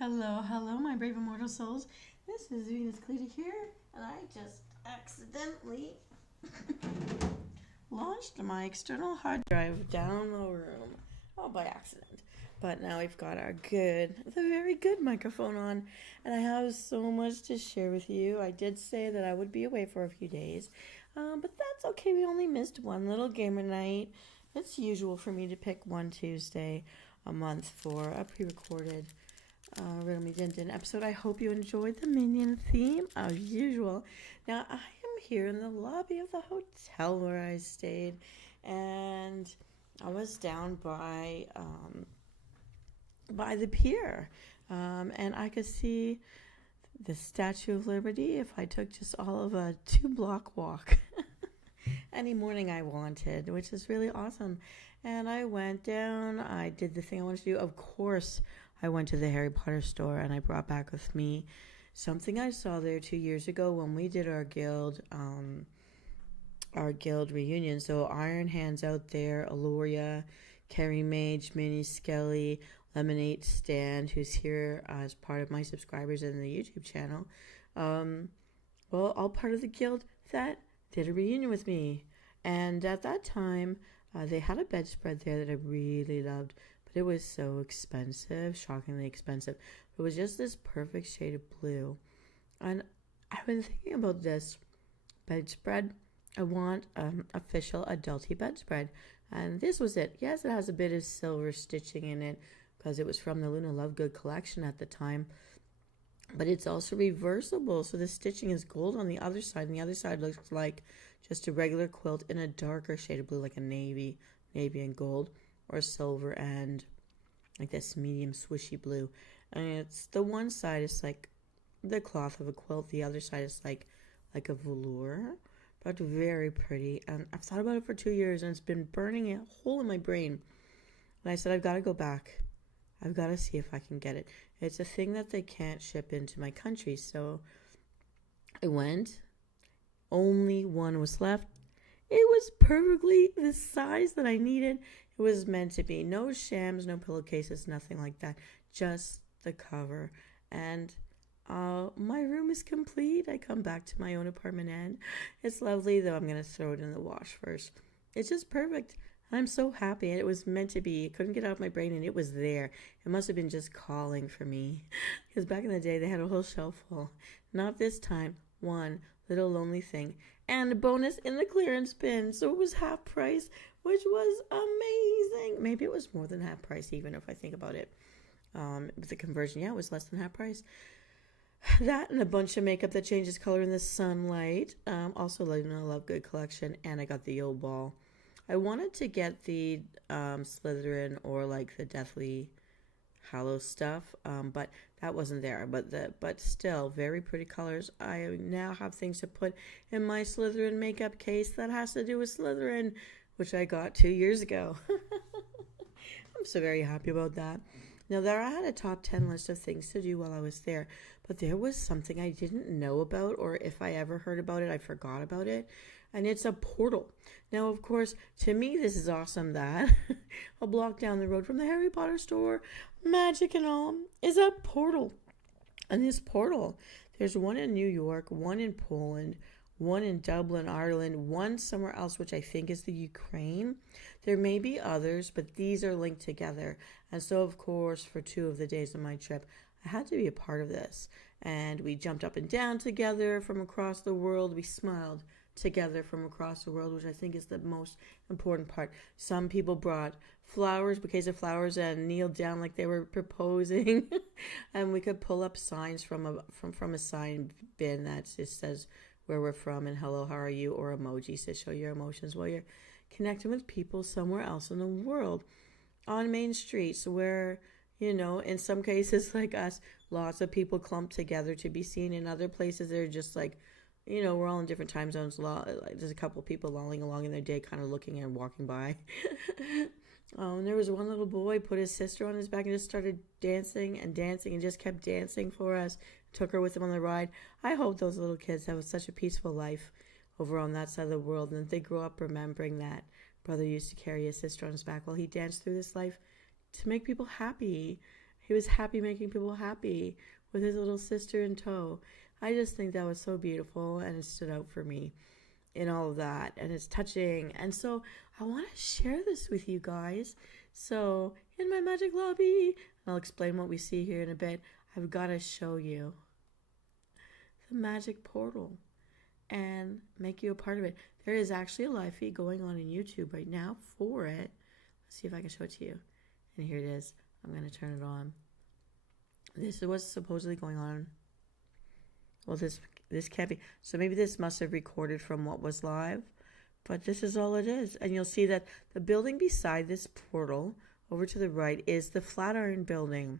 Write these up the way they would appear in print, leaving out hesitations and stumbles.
Hello, hello, my brave immortal souls. This is Venus Callida here, and I just accidentally launched my external hard drive down the room. Oh, by accident. But now we've got the very good microphone on, and I have so much to share with you. I did say that I would be away for a few days, but that's okay. We only missed one little gamer night. It's usual for me to pick one Tuesday a month for a pre-recorded Riddle Me Din Din episode. I hope you enjoyed the Minion theme as usual. Now I am here in the lobby of the hotel where I stayed, and I was down by the pier, and I could see the Statue of Liberty if I took just all of a 2-block walk. Any morning I wanted, which is really awesome. And I went down, I did the thing I wanted to do. Of course, I went to the Harry Potter store, and I brought back with me something I saw there 2 years ago when we did our guild reunion. So Iron Hands out there, Aloria, Carrie Mage, Minnie Skelly, Lemonade Stand, who's here as part of my subscribers in the YouTube channel. All part of the guild that did a reunion with me. And at that time, they had a bedspread there that I really loved, but it was so expensive, shockingly expensive. It was just this perfect shade of blue. And I've been thinking about this bedspread. I want official adulty bedspread. And this was it. Yes, it has a bit of silver stitching in it because it was from the Luna Lovegood collection at the time. But it's also reversible, so the stitching is gold on the other side, and the other side looks like just a regular quilt in a darker shade of blue, like a navy and gold, or silver and like this medium swishy blue. And it's the one side is like the cloth of a quilt, the other side is like a velour, but very pretty. And I've thought about it for 2 years, and it's been burning a hole in my brain. And I said, I've got to go back. I've got to see if I can get it. It's a thing that they can't ship into my country. So I went. Only one was left. It was perfectly the size that I needed. It was meant to be. No shams, no pillowcases, nothing like that. Just the cover. And my room is complete. I come back to my own apartment, and it's lovely, though I'm going to throw it in the wash first. It's just perfect. I'm so happy. It was meant to be. It couldn't get out of my brain, and it was there. It must have been just calling for me. Because back in the day, they had a whole shelf full. Not this time. One little lonely thing. And a bonus in the clearance bin. So it was half price, which was amazing. Maybe it was more than half price, even if I think about it. With the conversion, it was less than half price. That and a bunch of makeup that changes color in the sunlight. Also, Luna Lovegood collection. And I got the Yo Ball. I wanted to get the Slytherin or like the Deathly Hallows stuff, but that wasn't there. But still, very pretty colors. I now have things to put in my Slytherin makeup case that has to do with Slytherin, which I got 2 years ago. I'm so very happy about that. Now, there I had a top 10 list of things to do while I was there, but there was something I didn't know about, or if I ever heard about it, I forgot about it. And it's a portal. Now, of course, to me, this is awesome that a block down the road from the Harry Potter store, magic and all, is a portal. And this portal, there's one in New York, one in Poland, one in Dublin, Ireland, one somewhere else, which I think is the Ukraine. There may be others, but these are linked together. And so, of course, for 2 of the days of my trip, I had to be a part of this. And we jumped up and down together from across the world. We smiled together from across the world, which I think is the most important part. Some people brought flowers, bouquets of flowers, and kneeled down like they were proposing. And we could pull up signs from a sign bin that just says where we're from and hello, how are you, or emojis to show your emotions while you're connecting with people somewhere else in the world. On main streets where, in some cases like us, lots of people clump together to be seen. In other places, they're just like, we're all in different time zones. There's a couple people lolling along in their day, kind of looking and walking by. And there was one little boy put his sister on his back and just started dancing and just kept dancing for us. Took her with him on the ride. I hope those little kids have such a peaceful life over on that side of the world, and that they grow up remembering that brother used to carry his sister on his back while he danced through this life to make people happy. He was happy making people happy with his little sister in tow. I just think that was so beautiful, and it stood out for me in all of that, and it's touching. And so I want to share this with you guys. So in my magic lobby, I'll explain what we see here in a bit. I've got to show you the magic portal and make you a part of it. There is actually a live feed going on in YouTube right now for it. Let's see if I can show it to you. And here it is. I'm going to turn it on. This is what's supposedly going on. Well, this can't be. So maybe this must have recorded from what was live. But this is all it is. And you'll see that the building beside this portal, over to the right, is the Flatiron Building.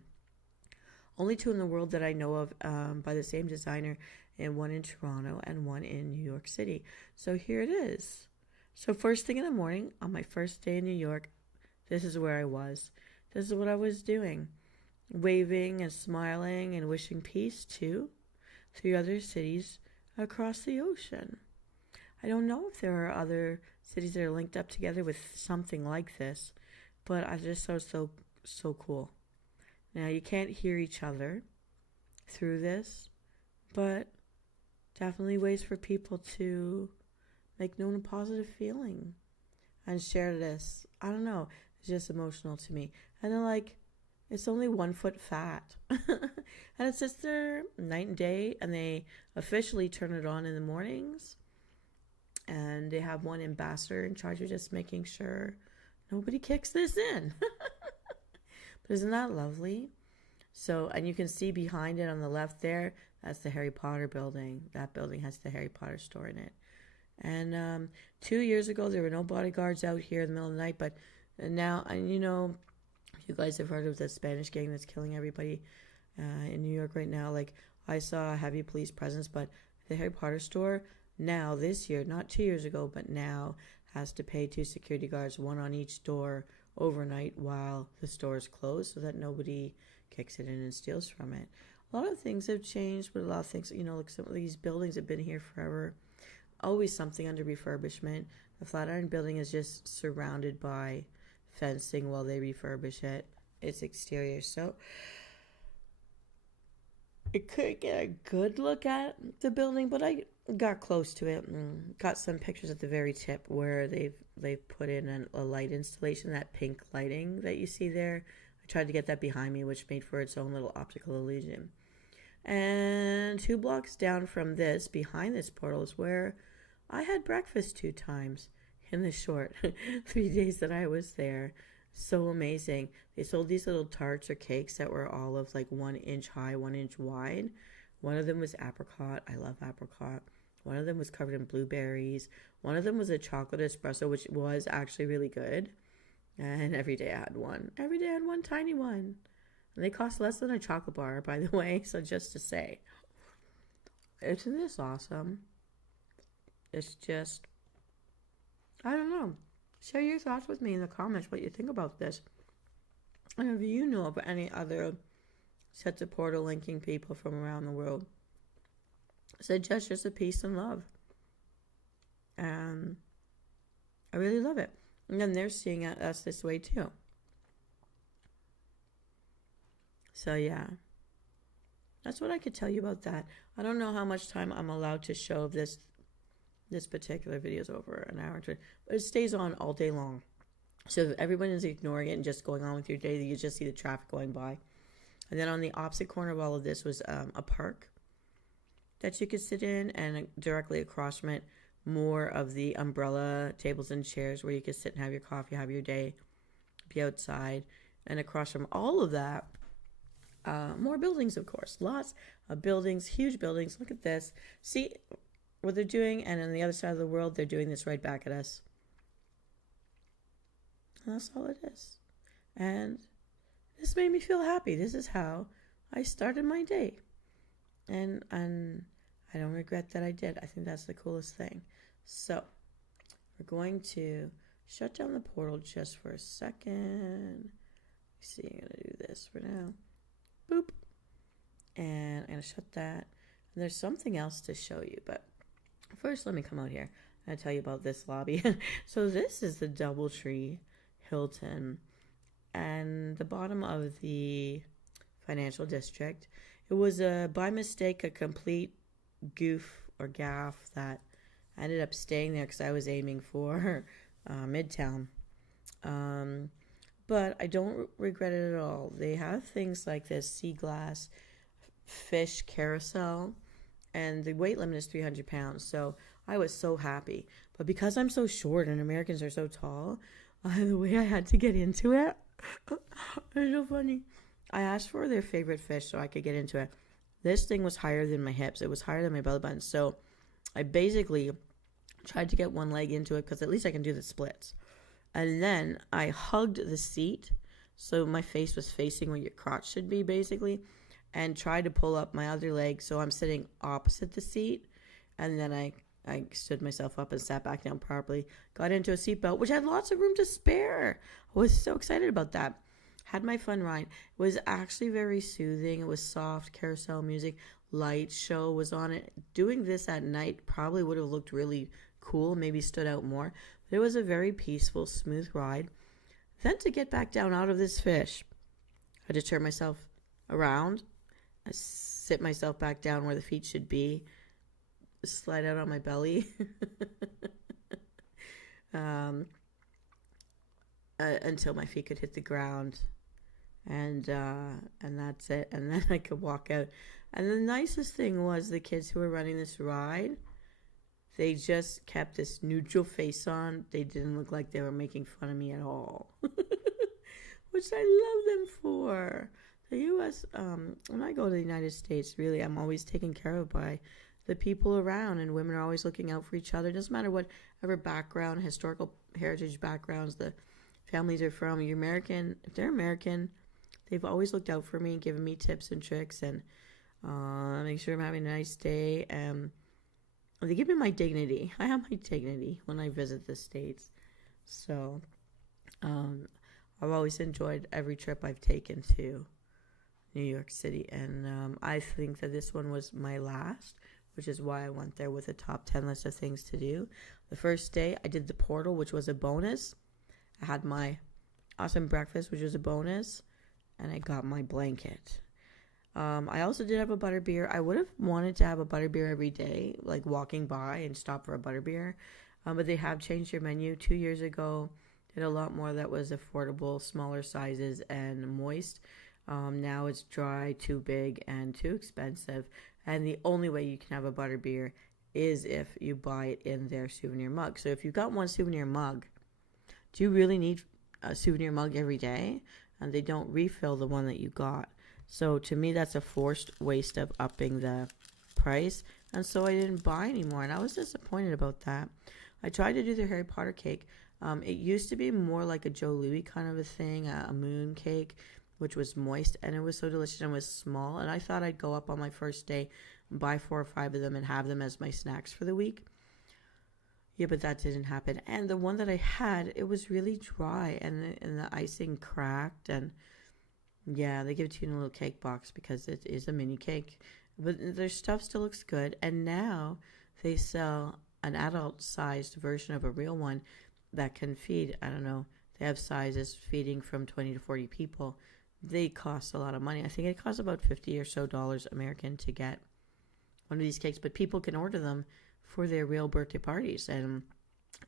Only two in the world that I know of by the same designer, and one in Toronto and one in New York City. So here it is. So first thing in the morning, on my first day in New York, this is where I was. This is what I was doing. Waving and smiling and wishing peace to 3 other cities across the ocean. I don't know if there are other cities that are linked up together with something like this, but I just thought it was so cool. Now, you can't hear each other through this, but definitely ways for people to make known a positive feeling and share this. I don't know. It's just emotional to me. And then, like, it's only 1 foot fat. And it sits there night and day, and they officially turn it on in the mornings. And they have one ambassador in charge of just making sure nobody kicks this in. But isn't that lovely? So, and you can see behind it on the left there, that's the Harry Potter building. That building has the Harry Potter store in it. And 2 years ago, there were no bodyguards out here in the middle of the night. But now, and you know, you guys have heard of the Spanish gang that's killing everybody in New York right now. Like, I saw a heavy police presence, but the Harry Potter store now, this year, not 2 years ago, but now has to pay 2 security guards, 1 on each door overnight while the store is closed, so that nobody kicks it in and steals from it. A lot of things have changed, but a lot of things, you know, like some of these buildings have been here forever. Always something under refurbishment. The Flatiron Building is just surrounded by fencing while they refurbish it. Its exterior. So it could get a good look at the building, but I got close to it and got some pictures at the very tip where they've put in a light installation, that pink lighting that you see there. I tried to get that behind me, which made for its own little optical illusion. And 2 blocks down from this, behind this portal, is where I had breakfast 2 times in the short 3 days that I was there. So amazing. They sold these little tarts or cakes that were all of like 1 inch high, 1 inch wide. One of them was apricot. I love apricot. One of them was covered in blueberries. One of them was a chocolate espresso, which was actually really good. And every day I had one. Every day I had one tiny one. And they cost less than a chocolate bar, by the way. So just to say, isn't this awesome? It's just, I don't know. Share your thoughts with me in the comments, what you think about this. And if you know of any other sets of portal linking people from around the world, said gestures of peace and love. And I really love it. And then they're seeing us this way too. So yeah, that's what I could tell you about that. I don't know how much time I'm allowed to show this particular video is over an hour, but it stays on all day long. So if everyone is ignoring it and just going on with your day, you just see the traffic going by. And then on the opposite corner of all of this was a park that you could sit in, and directly across from it, more of the umbrella tables and chairs where you could sit and have your coffee, have your day, be outside. And across from all of that, more buildings, of course. Lots of buildings, huge buildings. Look at this. See what they're doing, and on the other side of the world, they're doing this right back at us. And that's all it is. And this made me feel happy. This is how I started my day. And I don't regret that I did. I think that's the coolest thing. So we're going to shut down the portal just for a second. Let's see, I'm going to do this for now. Boop. And I'm going to shut that. And there's something else to show you, but first let me come out here and tell you about this lobby. So this is the Doubletree Hilton. And the bottom of the financial district. It was by mistake a complete goof or gaff that I ended up staying there because I was aiming for Midtown. But I don't regret it at all. They have things like this sea glass fish carousel, and the weight limit is 300 pounds. So I was so happy. But because I'm so short and Americans are so tall, the way I had to get into it, it's so funny. I asked for their favorite fish so I could get into it. This thing was higher than my hips. It was higher than my belly button. So I basically tried to get one leg into it because at least I can do the splits. And then I hugged the seat so my face was facing where your crotch should be, basically, and tried to pull up my other leg so I'm sitting opposite the seat. And then I stood myself up and sat back down properly, got into a seatbelt, which had lots of room to spare. I was so excited about that. Had my fun ride. It was actually very soothing. It was soft carousel music. Light show was on it. Doing this at night probably would have looked really cool, maybe stood out more. But it was a very peaceful, smooth ride. Then to get back down out of this fish, I had to turn myself around. I sit myself back down where the feet should be. Slide out on my belly. Until my feet could hit the ground. And that's it. And then I could walk out. And the nicest thing was the kids who were running this ride, they just kept this neutral face on. They didn't look like they were making fun of me at all. Which I love them for. The U.S., when I go to the United States, really, I'm always taken care of by the people around, and women are always looking out for each other. It doesn't matter whatever background, historical heritage backgrounds the families are from. You're American. If they're American, they've always looked out for me, given me tips and tricks, and make sure I'm having a nice day. They give me my dignity. I have my dignity when I visit the States. So I've always enjoyed every trip I've taken to New York City, and I think that this one was my last, which is why I went there with a top 10 list of things to do. The first day, I did the portal, which was a bonus. I had my awesome breakfast, which was a bonus, and I got my blanket. I also did have a butterbeer. I would have wanted to have a butterbeer every day, like walking by and stop for a butterbeer, but they have changed their menu 2 years ago. Did a lot more that was affordable, smaller sizes, and moist. Now it's dry, too big, and too expensive. And the only way you can have a butterbeer is if you buy it in their souvenir mug. So if you've got one souvenir mug, do you really need a souvenir mug every day? And they don't refill the one that you got. So to me, that's a forced waste of upping the price. And so I didn't buy anymore. And I was disappointed about that. I tried to do the Harry Potter cake. It used to be more like a Joe Louis kind of a thing, a moon cake, which was moist, and it was so delicious and was small. And I thought I'd go up on my first day, buy 4 or 5 of them, and have them as my snacks for the week. Yeah, but that didn't happen. And the one that I had, it was really dry, and the icing cracked. And yeah, they give it to you in a little cake box because it is a mini cake. But their stuff still looks good. And now they sell an adult-sized version of a real one that can feed, I don't know, they have sizes feeding from 20 to 40 people. They cost a lot of money. I think it costs about $50 or so American to get one of these cakes, but people can order them for their real birthday parties, and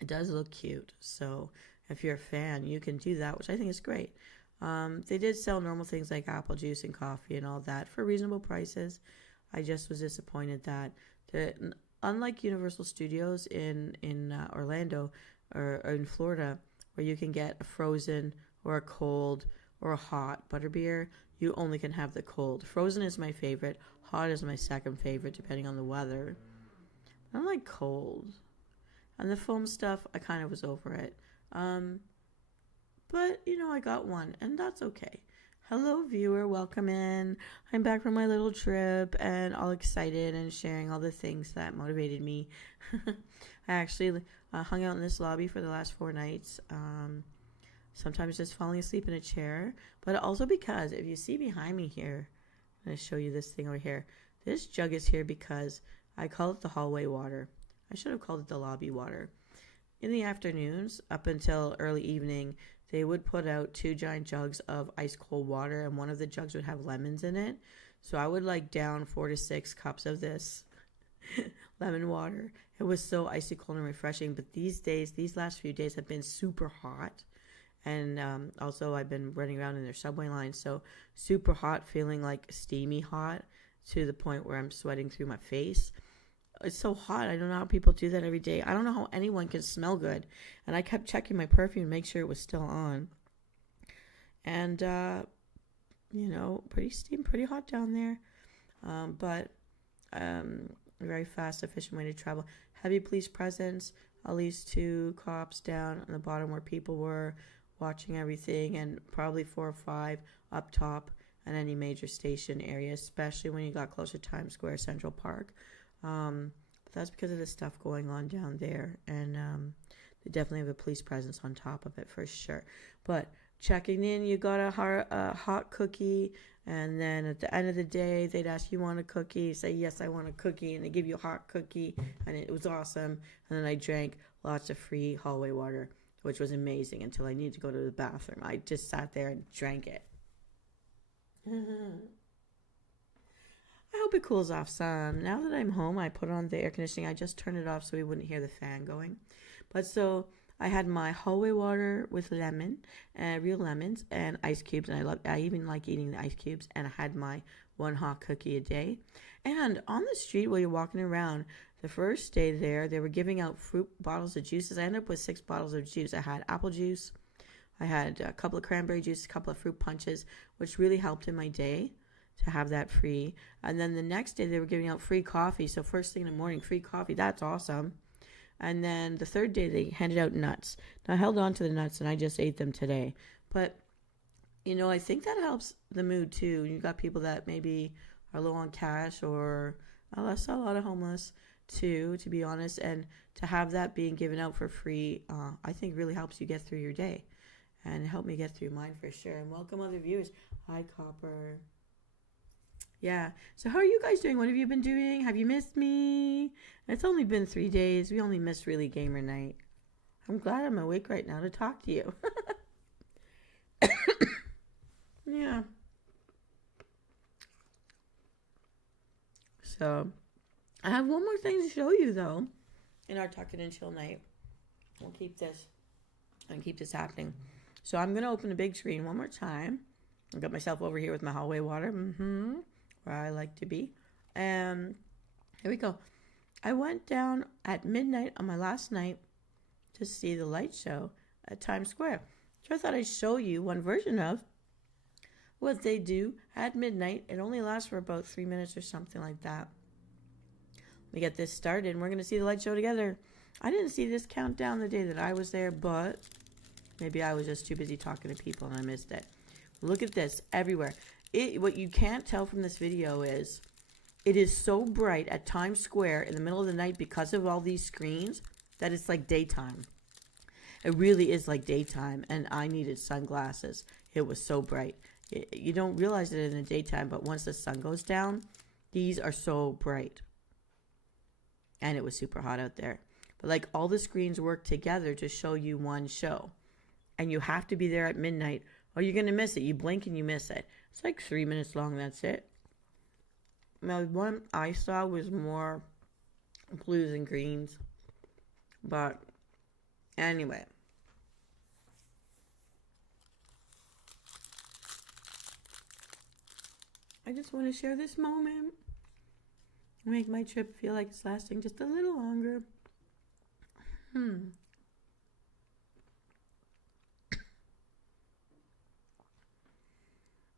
it does look cute. So if you're a fan, you can do that, which I think is great. They did sell normal things like apple juice and coffee and all that for reasonable prices. I just was disappointed that, unlike Universal Studios in Orlando or in Florida, where you can get a frozen or a cold or a hot butterbeer, you only can have the cold. Frozen is my favorite. Hot is my second favorite, depending on the weather. I don't like cold. And the foam stuff, I kind of was over it. But, I got one, and that's okay. Hello, viewer. Welcome in. I'm back from my little trip and all excited and sharing all the things that motivated me. I actually hung out in this lobby for the last 4 nights. Sometimes just falling asleep in a chair, but also because if you see behind me here, I'm going to show you this thing over here. This jug is here because I call it the hallway water. I should have called it the lobby water. In the afternoons, up until early evening, they would put out 2 giant jugs of ice cold water, and one of the jugs would have lemons in it. So I would like down 4 to 6 cups of this lemon water. It was so icy cold and refreshing. But these last few days have been super hot. And also I've been running around in their subway line. So super hot, feeling like steamy hot to the point where I'm sweating through my face. It's so hot. I don't know how people do that every day. I don't know how anyone can smell good. And I kept checking my perfume to make sure it was still on. And, pretty hot down there. But very fast, efficient way to travel. Heavy police presence. At least 2 cops down on the bottom where people were watching everything. And probably 4 or 5 up top in any major station area, especially when you got closer to Times Square, Central Park. But that's because of the stuff going on down there. And they definitely have a police presence on top of it for sure. But checking in, you got a hot cookie. And then at the end of the day, they'd ask you want a cookie. You say, yes, I want a cookie. And they give you a hot cookie. And it was awesome. And then I drank lots of free hallway water, which was amazing until I needed to go to the bathroom. I just sat there and drank it. I hope it cools off some. Now that I'm home, I put on the air conditioning. I just turned it off so we wouldn't hear the fan going. But so I had my hallway water with lemon, real lemons, and ice cubes. And I even like eating the ice cubes. And I had my 1 hot cookie a day. And on the street while you're walking around, the first day there, they were giving out fruit bottles of juices. I ended up with 6 bottles of juice. I had apple juice. I had a couple of cranberry juice, a couple of fruit punches, which really helped in my day to have that free. And then the next day they were giving out free coffee. So first thing in the morning, free coffee. That's awesome. And then the third day they handed out nuts. Now I held on to the nuts and I just ate them today. But, I think that helps the mood too. You got people that maybe are low on cash, or I saw a lot of homeless too, to be honest. And to have that being given out for free, I think really helps you get through your day. And help me get through mine for sure. And welcome other viewers. Hi, Copper. Yeah. So how are you guys doing? What have you been doing? Have you missed me? It's only been 3 days. We only missed really gamer night. I'm glad I'm awake right now to talk to you. Yeah. So I have one more thing to show you though in our Tuck It and Chill night. I'll keep this happening. So I'm going to open the big screen one more time. I got myself over here with my hallway water. Where I like to be. Here we go. I went down at midnight on my last night to see the light show at Times Square. So I thought I'd show you one version of what they do at midnight. It only lasts for about 3 minutes or something like that. Let me get this started and we're going to see the light show together. I didn't see this countdown the day that I was there, but maybe I was just too busy talking to people and I missed it. Look at this everywhere. What you can't tell from this video is it is so bright at Times Square in the middle of the night because of all these screens that it's like daytime. It really is like daytime, and I needed sunglasses. It was so bright. You don't realize it in the daytime, but once the sun goes down, these are so bright. And it was super hot out there. But like all the screens work together to show you one show. And you have to be there at midnight or you're going to miss it. You blink and you miss it. It's like 3 minutes long, that's it. Now, one I saw was more blues and greens. But anyway. I just want to share this moment. Make my trip feel like it's lasting just a little longer.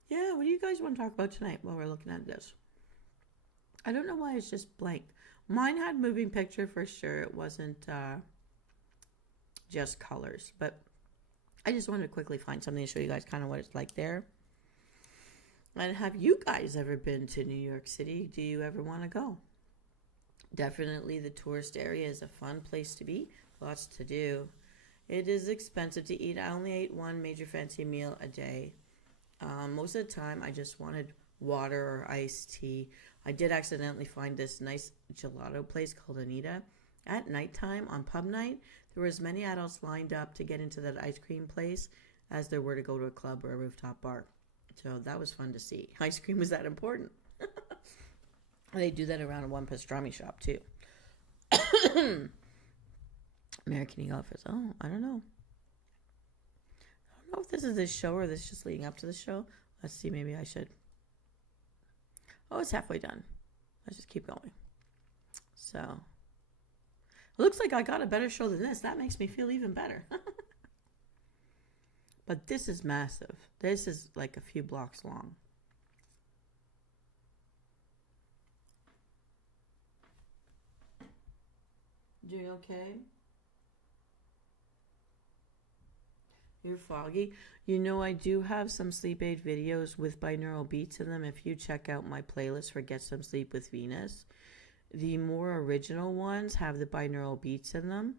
Yeah, what do you guys want to talk about tonight while we're looking at this? I don't know why it's just blank. Mine had moving picture for sure. It wasn't just colors. But I just wanted to quickly find something to show you guys kind of what it's like there. And have you guys ever been to New York City? Do you ever want to go? Definitely the tourist area is a fun place to be. Lots to do. It is expensive to eat. I only ate one major fancy meal a day. Most of the time, I just wanted water or iced tea. I did accidentally find this nice gelato place called Anita. At nighttime, on pub night, there were as many adults lined up to get into that ice cream place as there were to go to a club or a rooftop bar. So that was fun to see. Ice cream was that important. They do that around a one pastrami shop too. American Eagle offers. Oh, I don't know. I don't know if this is this show or this is just leading up to the show. Let's see. Maybe I should. Oh, it's halfway done. Let's just keep going. So, it looks like I got a better show than this. That makes me feel even better. But this is massive. This is like a few blocks long. Doing okay? You're foggy. You know, I do have some sleep aid videos with binaural beats in them. If you check out my playlist for Get Some Sleep with Venus, the more original ones have the binaural beats in them.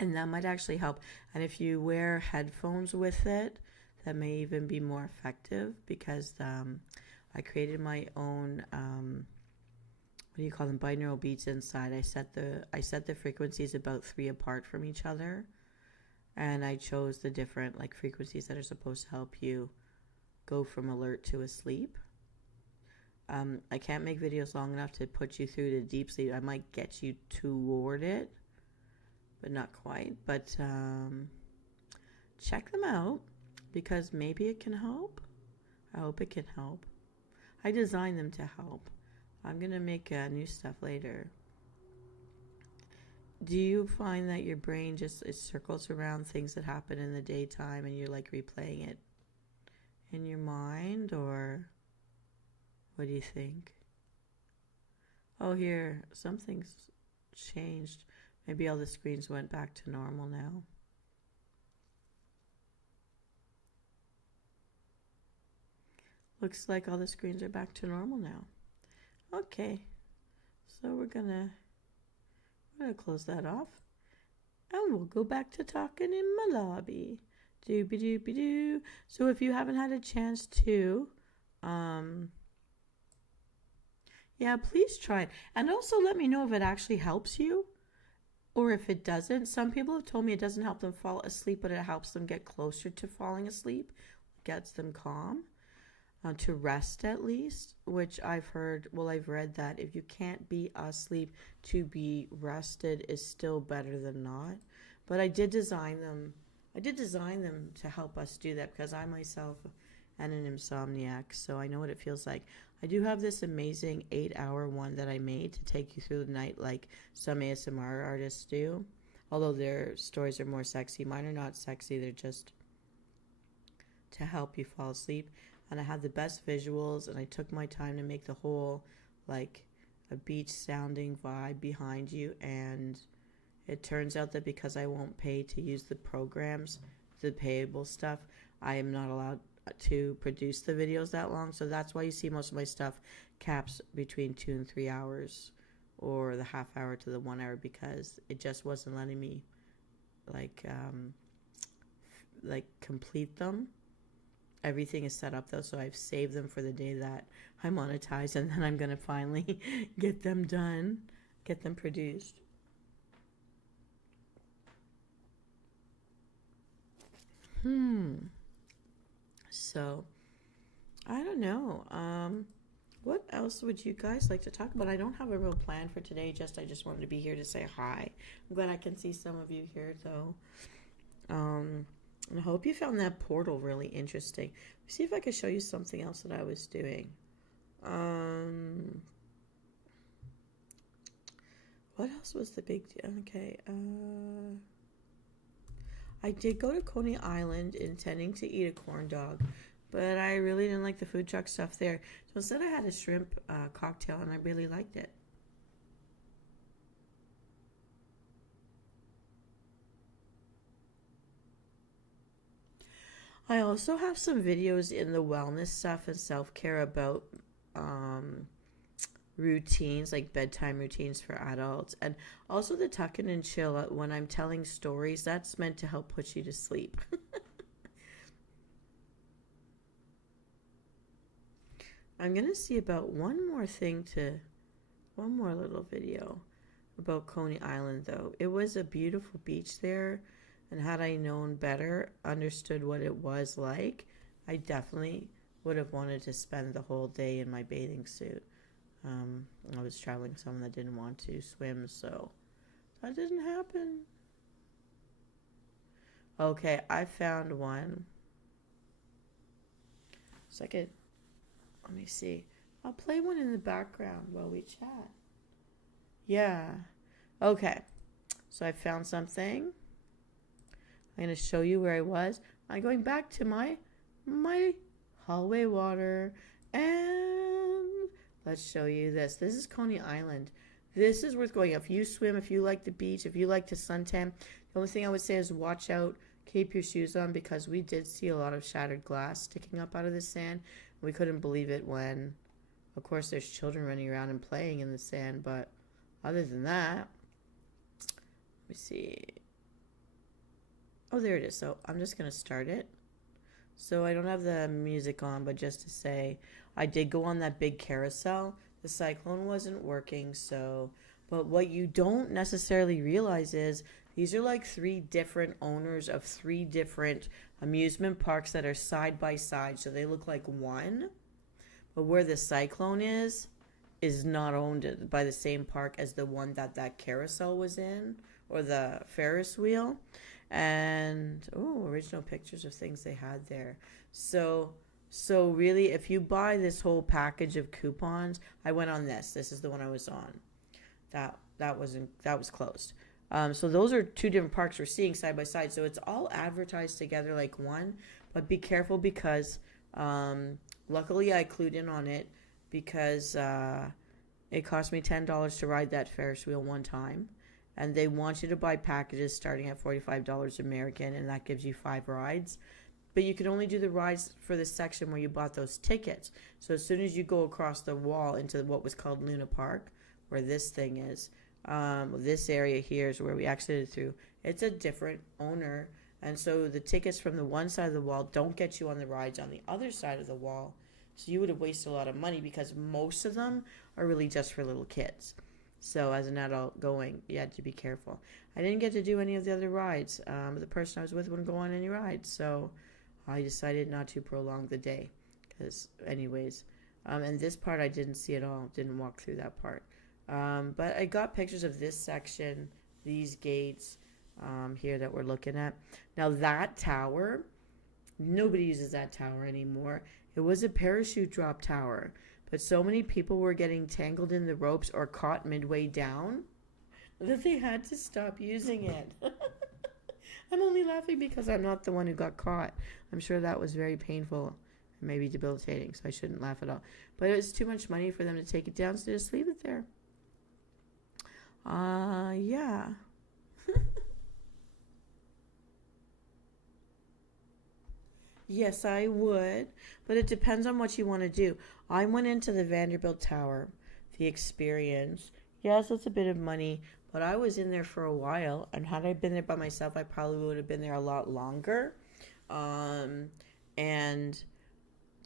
And that might actually help. And if you wear headphones with it, that may even be more effective, because I created my own what do you call them, binaural beats inside. I set the frequencies about 3 apart from each other, and I chose the different like frequencies that are supposed to help you go from alert to asleep. I can't make videos long enough to put you through to deep sleep. I might get you toward it, but not quite. But check them out, because maybe it can help. I hope it can help. I designed them to help. I'm going to make new stuff later. Do you find that your brain just it circles around things that happen in the daytime and you're like replaying it in your mind, or what do you think? Oh, here, something's changed. Maybe all the screens went back to normal now. Looks like all the screens are back to normal now. Okay, so we're gonna close that off, and we'll go back to talking in my lobby. Doobie doobie doo. So if you haven't had a chance to, yeah, please try it, and also let me know if it actually helps you, or if it doesn't. Some people have told me it doesn't help them fall asleep, but it helps them get closer to falling asleep, gets them calm. To rest at least, which I've heard, well, I've read that if you can't be asleep, to be rested is still better than not. But I did design them to help us do that, because I myself am an insomniac, so I know what it feels like. I do have this amazing 8-hour one that I made to take you through the night, like some ASMR artists do, although their stories are more sexy. Mine are not sexy, they're just to help you fall asleep. And I had the best visuals, and I took my time to make the whole like a beach sounding vibe behind you. And it turns out that because I won't pay to use the programs, the payable stuff, I am not allowed to produce the videos that long. So that's why you see most of my stuff caps between 2 and 3 hours, or the half hour to the 1 hour, because it just wasn't letting me like complete them. Everything is set up though, so I've saved them for the day that I monetize, and then I'm going to finally get them done, get them produced. So, I don't know. What else would you guys like to talk about? I don't have a real plan for today, I just wanted to be here to say hi. I'm glad I can see some of you here though. And I hope you found that portal really interesting. Let's see if I can show you something else that I was doing. What else was the big deal? Okay. I did go to Coney Island intending to eat a corn dog, but I really didn't like the food truck stuff there. So instead I had a shrimp cocktail, and I really liked it. I also have some videos in the wellness stuff and self-care about routines, like bedtime routines for adults, and also the tuck in and chill when I'm telling stories. That's meant to help put you to sleep. I'm going to see about one more little video about Coney Island though. It was a beautiful beach there. And had I known better, understood what it was like, I definitely would have wanted to spend the whole day in my bathing suit. I was traveling with someone that didn't want to swim, so that didn't happen. Okay, I found one. Second, let me see. I'll play one in the background while we chat. Yeah. Okay. So I found something. I'm going to show you where I was. I'm going back to my hallway water, and let's show you this. This is Coney Island. This is worth going. If you swim, if you like the beach, if you like to suntan, the only thing I would say is watch out, keep your shoes on, because we did see a lot of shattered glass sticking up out of the sand. We couldn't believe it when, of course, there's children running around and playing in the sand, but other than that, let me see. Oh, there it is. So I'm just going to start it. So I don't have the music on, but just to say, I did go on that big carousel. The cyclone wasn't working, so... But what you don't necessarily realize is these are like 3 different owners of 3 different amusement parks that are side by side. So they look like one. But where the cyclone is not owned by the same park as the one that carousel was in, or the Ferris wheel. And original pictures of things they had there. So really, if you buy this whole package of coupons, I went on this. This is the one I was on. That was closed. So those are 2 different parks we're seeing side by side. So it's all advertised together like one. But be careful, because luckily I clued in on it, because it cost me $10 to ride that Ferris wheel one time. And they want you to buy packages starting at $45 American, and that gives you 5 rides. But you can only do the rides for the section where you bought those tickets. So as soon as you go across the wall into what was called Luna Park, where this thing is, this area here is where we exited through. It's a different owner. And so the tickets from the one side of the wall don't get you on the rides on the other side of the wall. So you would have wasted a lot of money, because most of them are really just for little kids. So as an adult going, you had to be careful. I didn't get to do any of the other rides. The person I was with wouldn't go on any rides. So I decided not to prolong the day. Because anyways, and this part I didn't see at all. Didn't walk through that part. But I got pictures of this section, these gates here that we're looking at. Now that tower, nobody uses that tower anymore. It was a parachute drop tower. But so many people were getting tangled in the ropes or caught midway down that they had to stop using it. I'm only laughing because I'm not the one who got caught. I'm sure that was very painful and maybe debilitating, so I shouldn't laugh at all. But it was too much money for them to take it down, so just leave it there. Yeah. Yes, I would, but it depends on what you want to do. I went into the Vanderbilt Tower, the experience. Yes, it's a bit of money, but I was in there for a while, and had I been there by myself, I probably would have been there a lot longer. And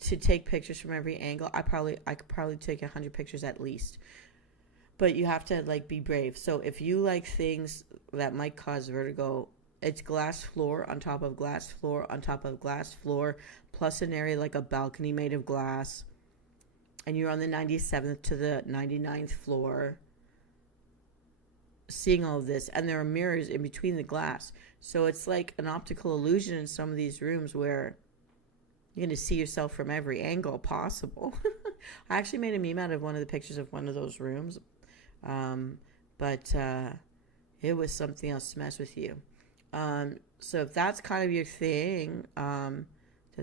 to take pictures from every angle, I could probably take 100 pictures at least. But you have to be brave. So if you like things that might cause vertigo, it's glass floor on top of glass floor on top of glass floor, plus an area like a balcony made of glass. And you're on the 97th to the 99th floor, seeing all of this. And there are mirrors in between the glass. So it's like an optical illusion in some of these rooms where you're going to see yourself from every angle possible. I actually made a meme out of one of the pictures of one of those rooms. But it was something else to mess with you. So if that's kind of your thing, then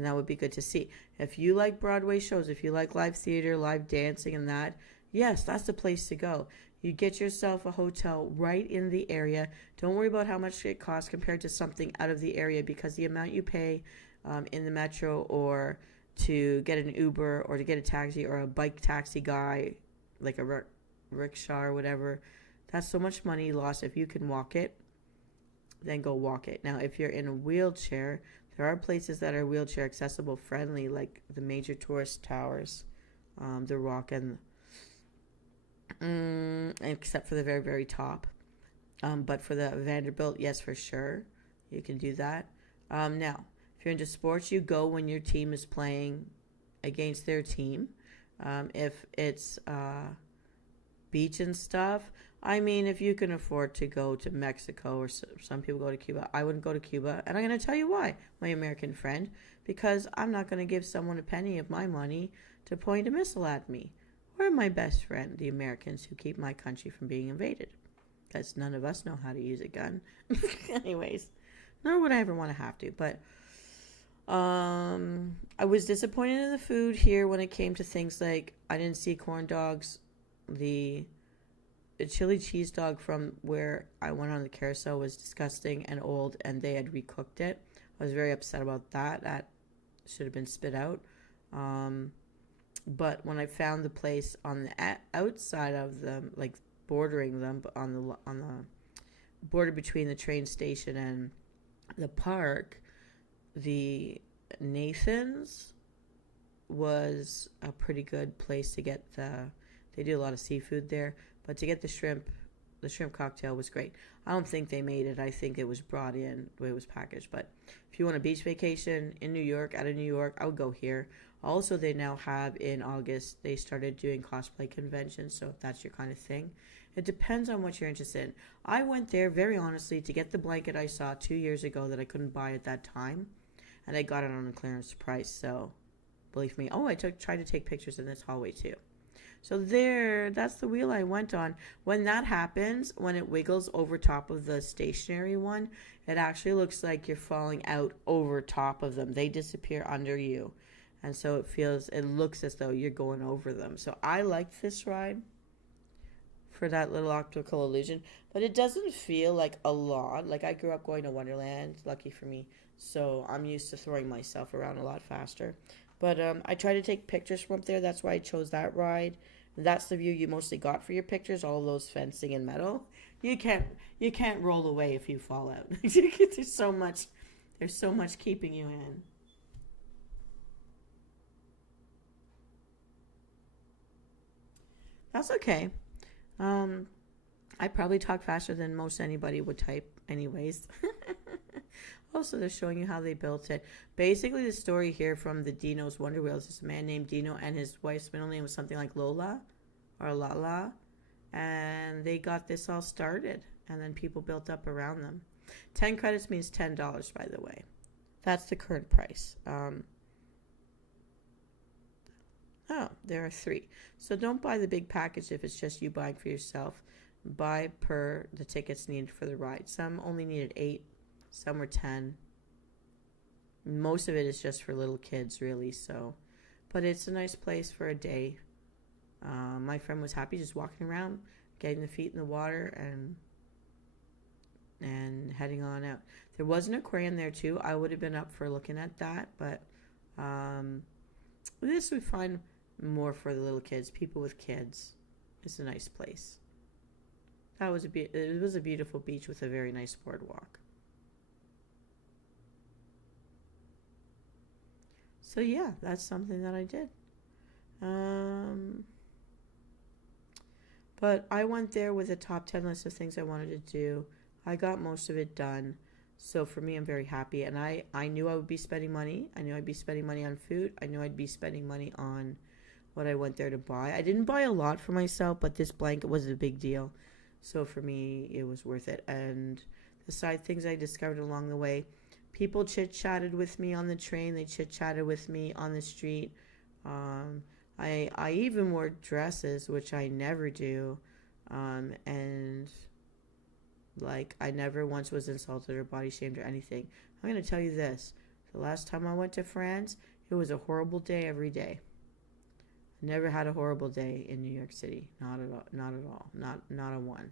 that would be good to see. If you like Broadway shows, if you like live theater, live dancing and that, yes, that's the place to go. You get yourself a hotel right in the area. Don't worry about how much it costs compared to something out of the area, because the amount you pay in the metro, or to get an Uber, or to get a taxi, or a bike taxi guy, like a rickshaw or whatever, that's so much money lost. If you can walk it, then go walk it. Now, if you're in a wheelchair, there are places that are wheelchair accessible friendly, like the major tourist towers, the Rock, and except for the very, very top. But for the Vanderbilt, yes, for sure, You can do that. Now, if you're into sports, you go when your team is playing against their team. If it's beach and stuff, I mean, if you can afford to go to Mexico or some people go to Cuba, I wouldn't go to Cuba. And I'm going to tell you why, my American friend, because I'm not going to give someone a penny of my money to point a missile at me. Or my best friend, the Americans who keep my country from being invaded. Because none of us know how to use a gun. Anyways, nor would I ever want to have to. But I was disappointed in the food here when it came to things like I didn't see corn dogs. The chili cheese dog from where I went on the carousel was disgusting and old, and they had recooked it. I was very upset about that. That should have been spit out. But when I found the place on the outside of them, like bordering them, on the border between the train station and the park, the Nathan's was a pretty good place to get they do a lot of seafood there, but to get the shrimp cocktail was great. I don't think they made it. I think it was brought in the way it was packaged. But if you want a beach vacation in New York, out of New York, I would go here. Also, they now have in August, they started doing cosplay conventions. So if that's your kind of thing, it depends on what you're interested in. I went there very honestly to get the blanket I saw 2 years ago that I couldn't buy at that time. And I got it on a clearance price. So believe me. Oh, I tried to take pictures in this hallway too. So that's the wheel I went on. When that happens, when it wiggles over top of the stationary one, it actually looks like you're falling out over top of them. They disappear under you. And so it looks as though you're going over them. So I liked this ride for that little optical illusion, but it doesn't feel like a lot. Like I grew up going to Wonderland, lucky for me. So I'm used to throwing myself around a lot faster. But I try to take pictures from up there. That's why I chose that ride. That's the view you mostly got for your pictures. All those fencing and metal. You can't roll away if you fall out. There's so much keeping you in. That's okay. I probably talk faster than most anybody would type, anyways. Also, they're showing you how they built it. Basically, the story here from the Dino's Wonder Wheels is a man named Dino, and his wife's middle name was something like Lola or Lala. And they got this all started, and then people built up around them. 10 credits means $10, by the way. That's the current price. There are 3. So don't buy the big package if it's just you buying for yourself. Buy per the tickets needed for the ride. Some only needed 8. Some were 10. Most of it is just for little kids, really. So, but it's a nice place for a day. My friend was happy just walking around, getting the feet in the water, and heading on out. There was an aquarium there too. I would have been up for looking at that, but this we find more for the little kids, people with kids. It's a nice place. It was a beautiful beach with a very nice boardwalk. So yeah, that's something that I did. But I went there with a top 10 list of things I wanted to do. I got most of it done. So for me, I'm very happy. And I knew I would be spending money. I knew I'd be spending money on food. I knew I'd be spending money on what I went there to buy. I didn't buy a lot for myself, but this blanket was a big deal. So for me, it was worth it. And the side things I discovered along the way, people chit-chatted with me on the train. They chit-chatted with me on the street. I even wore dresses, which I never do. And like I never once was insulted or body shamed or anything. I'm going to tell you this. The last time I went to France, it was a horrible day every day. I never had a horrible day in New York City. Not at all. Not at all. Not a one.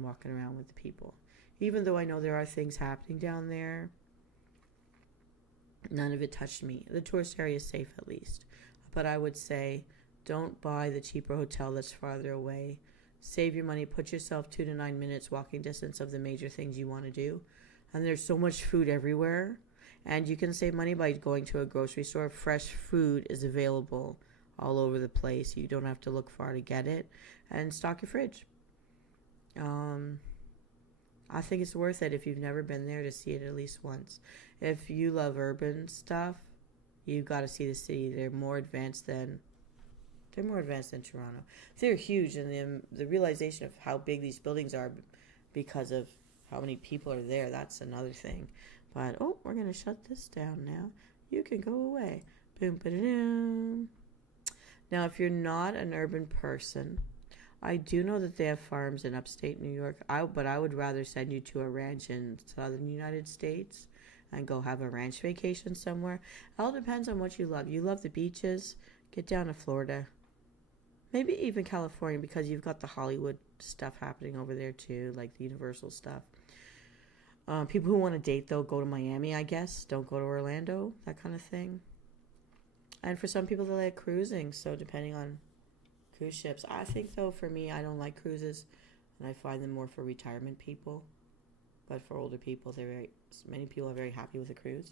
Walking around with the people. Even though I know there are things happening down there, none of it touched me. The tourist area is safe at least. But I would say don't buy the cheaper hotel that's farther away. Save your money. Put yourself 2 to 9 minutes walking distance of the major things you want to do. And there's so much food everywhere. And you can save money by going to a grocery store. Fresh food is available all over the place. You don't have to look far to get it. And stock your fridge. I think it's worth it if you've never been there to see it at least once. If you love urban stuff, you've got to see the city. They're more advanced than Toronto. They're huge, and the realization of how big these buildings are because of how many people are there, that's another thing. But, oh, we're going to shut this down now. You can go away. Boom, ba-da-doom. Now, if you're not an urban person, I do know that they have farms in upstate New York, but I would rather send you to a ranch in southern United States and go have a ranch vacation somewhere. It all depends on what you love. You love the beaches, get down to Florida. Maybe even California, because you've got the Hollywood stuff happening over there too, like the Universal stuff. People who want to date, though, go to Miami, I guess. Don't go to Orlando, that kind of thing. And for some people, they like cruising, so depending on cruise ships. I think, though, for me, I don't like cruises, and I find them more for retirement people. But for older people, many people are very happy with a cruise.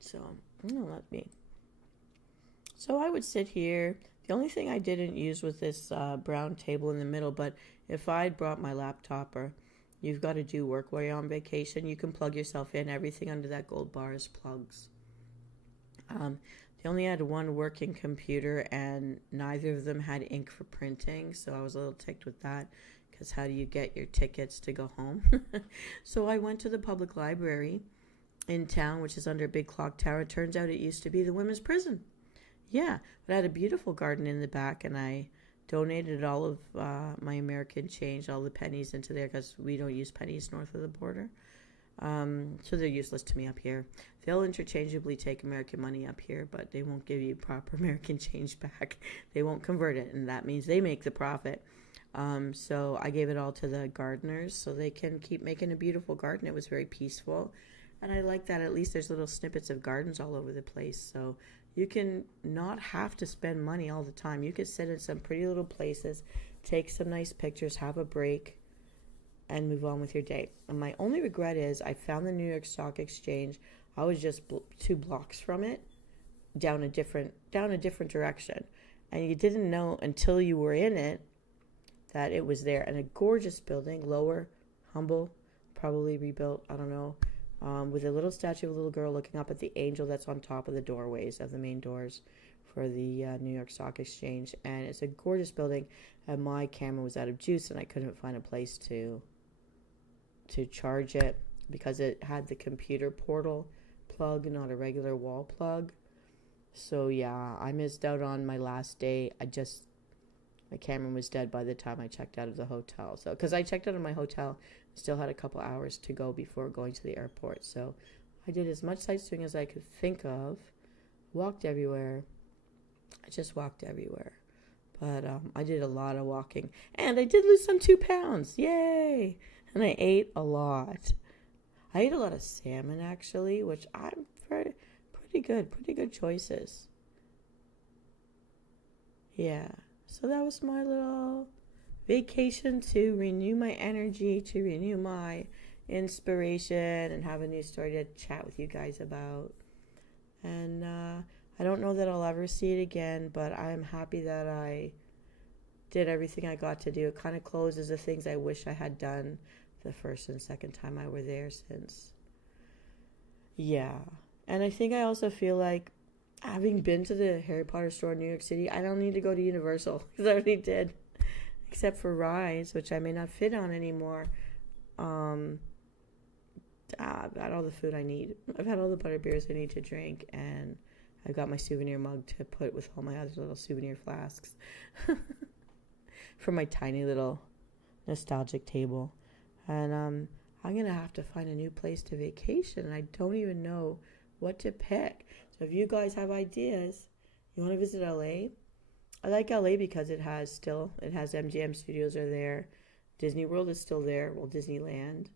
So, let me. So I would sit here. The only thing I didn't use was this brown table in the middle, but if I'd brought my laptop, or you've got to do work while you're on vacation, you can plug yourself in. Everything under that gold bar is plugs. They only had one working computer, and neither of them had ink for printing, so I was a little ticked with that, because how do you get your tickets to go home? So I went to the public library in town, which is under a big clock tower. It turns out it used to be the women's prison. Yeah, but I had a beautiful garden in the back, and I donated all of my American change, all the pennies into there, because we don't use pennies north of the border. So they're useless to me up here. They'll interchangeably take American money up here, but they won't give you proper American change back. They won't convert it, and that means they make the profit. So I gave it all to the gardeners so they can keep making a beautiful garden. It was very peaceful, and I like that. At least there's little snippets of gardens all over the place, so you can not have to spend money all the time. You could sit in some pretty little places, take some nice pictures, have a break, and move on with your day. And my only regret is I found the New York Stock Exchange. I was just 2 blocks from it, down a different direction, and you didn't know until you were in it that it was there. And a gorgeous building, lower, humble, probably rebuilt, I don't know, with a little statue of a little girl looking up at the angel that's on top of the doorways of the main doors for the New York Stock Exchange. And it's a gorgeous building, and my camera was out of juice, and I couldn't find a place to charge it because it had the computer portal plug, not a regular wall plug. So yeah, I missed out on my last day. My camera was dead by the time I checked out of the hotel. So, because I checked out of my hotel, still had a couple hours to go before going to the airport. So I did as much sightseeing as I could think of, walked everywhere. I just walked everywhere. But I did a lot of walking, and I did lose some 2 pounds. Yay! And I ate a lot. I ate a lot of salmon, actually, which I'm pretty good choices. Yeah. So that was my little vacation to renew my energy, to renew my inspiration, and have a new story to chat with you guys about. And I don't know that I'll ever see it again, but I'm happy that I did everything I got to do. It kind of closes the things I wish I had done the first and second time I were there since. Yeah. And I think I also feel like, having been to the Harry Potter store in New York City, I don't need to go to Universal, because I already did. Except for rides, which I may not fit on anymore. I've got all the food I need. I've had all the butterbeers I need to drink, and I've got my souvenir mug to put with all my other little souvenir flasks. For my tiny little nostalgic table. And I'm going to have to find a new place to vacation, and I don't even know what to pick. So if you guys have ideas, you want to visit LA? I like LA because it has MGM Studios are there. Disney World is still there. Well, Disneyland.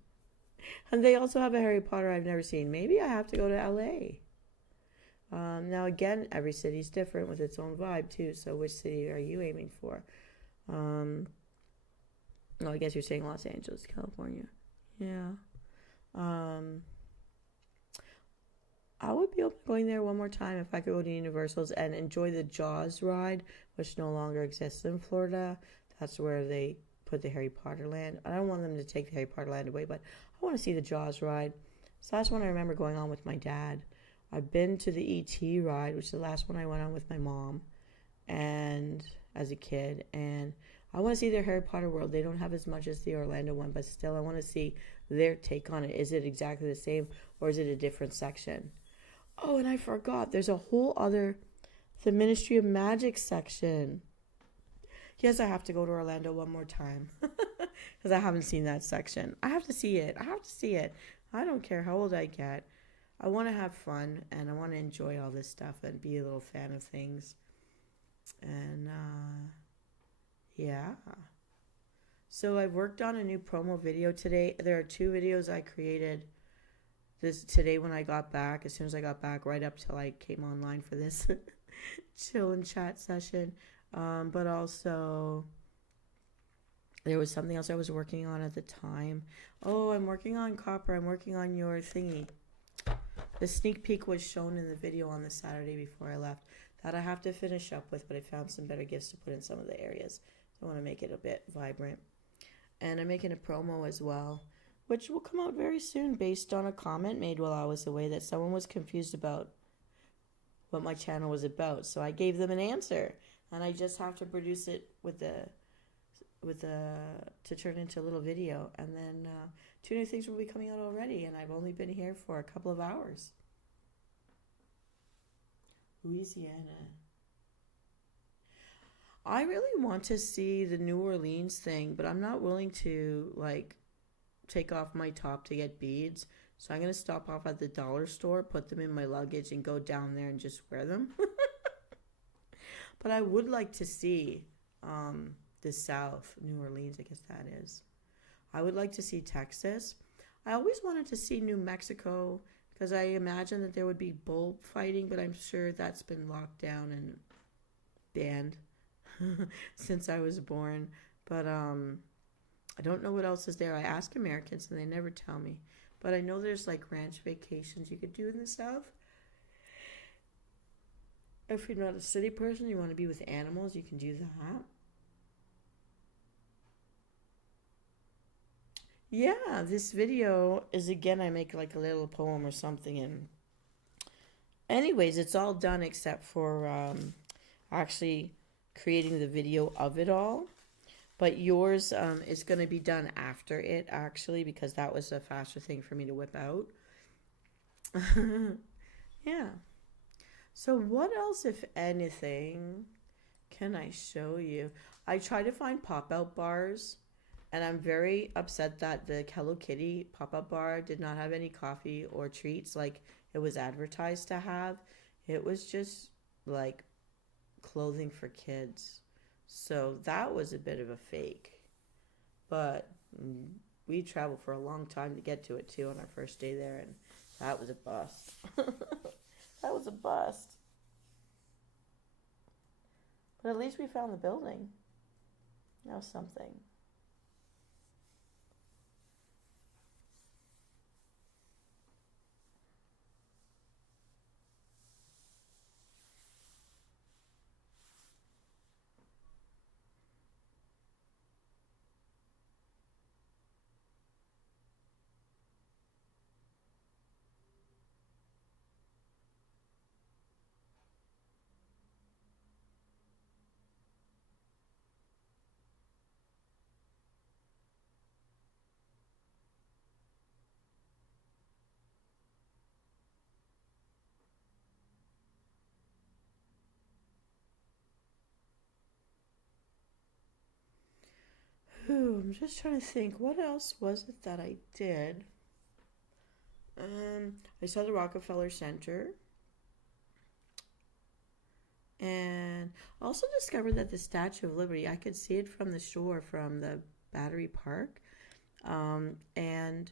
And they also have a Harry Potter I've never seen. Maybe I have to go to LA. Now, again, every city's different with its own vibe, too. So which city are you aiming for? I guess you're saying Los Angeles, California. Yeah. I would be open to going there one more time if I could go to Universal's and enjoy the Jaws ride, which no longer exists in Florida. That's where they put the Harry Potter land. I don't want them to take the Harry Potter land away, but I want to see the Jaws ride. So that's one I remember going on with my dad. I've been to the E.T. ride, which is the last one I went on with my mom, and as a kid. And I want to see their Harry Potter world. They don't have as much as the Orlando one, but still, I want to see their take on it. Is it exactly the same, or is it a different section? Oh, and I forgot. There's a whole other, the Ministry of Magic section. Yes, I have to go to Orlando one more time because I haven't seen that section. I have to see it. I have to see it. I don't care how old I get. I want to have fun and I want to enjoy all this stuff and be a little fan of things. And yeah. So I worked on a new promo video today. There are 2 videos I created this today when I got back. As soon as I got back, right up till I came online for this chill and chat session. But also there was something else I was working on at the time. Oh, I'm working on Copper. I'm working on your thingy. The sneak peek was shown in the video on the Saturday before I left. That I have to finish up with, but I found some better gifts to put in some of the areas. I want to make it a bit vibrant. And I'm making a promo as well, which will come out very soon based on a comment made while I was away that someone was confused about what my channel was about. So I gave them an answer, and I just have to produce it to turn into a little video. And then 2 new things will be coming out already, and I've only been here for a couple of hours. Louisiana. I really want to see the New Orleans thing, but I'm not willing to take off my top to get beads. So I'm going to stop off at the dollar store, put them in my luggage, and go down there and just wear them. But I would like to see the South, New Orleans, I guess that is. I would like to see Texas. I always wanted to see New Mexico because I imagine that there would be bull fighting, but I'm sure that's been locked down and banned since I was born. But I don't know what else is there. I ask Americans and they never tell me. But I know there's ranch vacations you could do in the South. If you're not a city person, you want to be with animals, you can do that. Yeah, this video is, again, I make a little poem or something. And anyways, it's all done except for actually creating the video of it all. But yours is going to be done after it, actually, because that was a faster thing for me to whip out. Yeah. So what else, if anything, can I show you? I try to find pop-out bars, and I'm very upset that the Hello Kitty pop-up bar did not have any coffee or treats like it was advertised to have. It was just clothing for kids. So that was a bit of a fake. But we traveled for a long time to get to it too on our first day there, and that was a bust. That was a bust. But at least we found the building. That was something. I'm just trying to think. What else was it that I did? I saw the Rockefeller Center. And also discovered that the Statue of Liberty, I could see it from the shore, from the Battery Park. And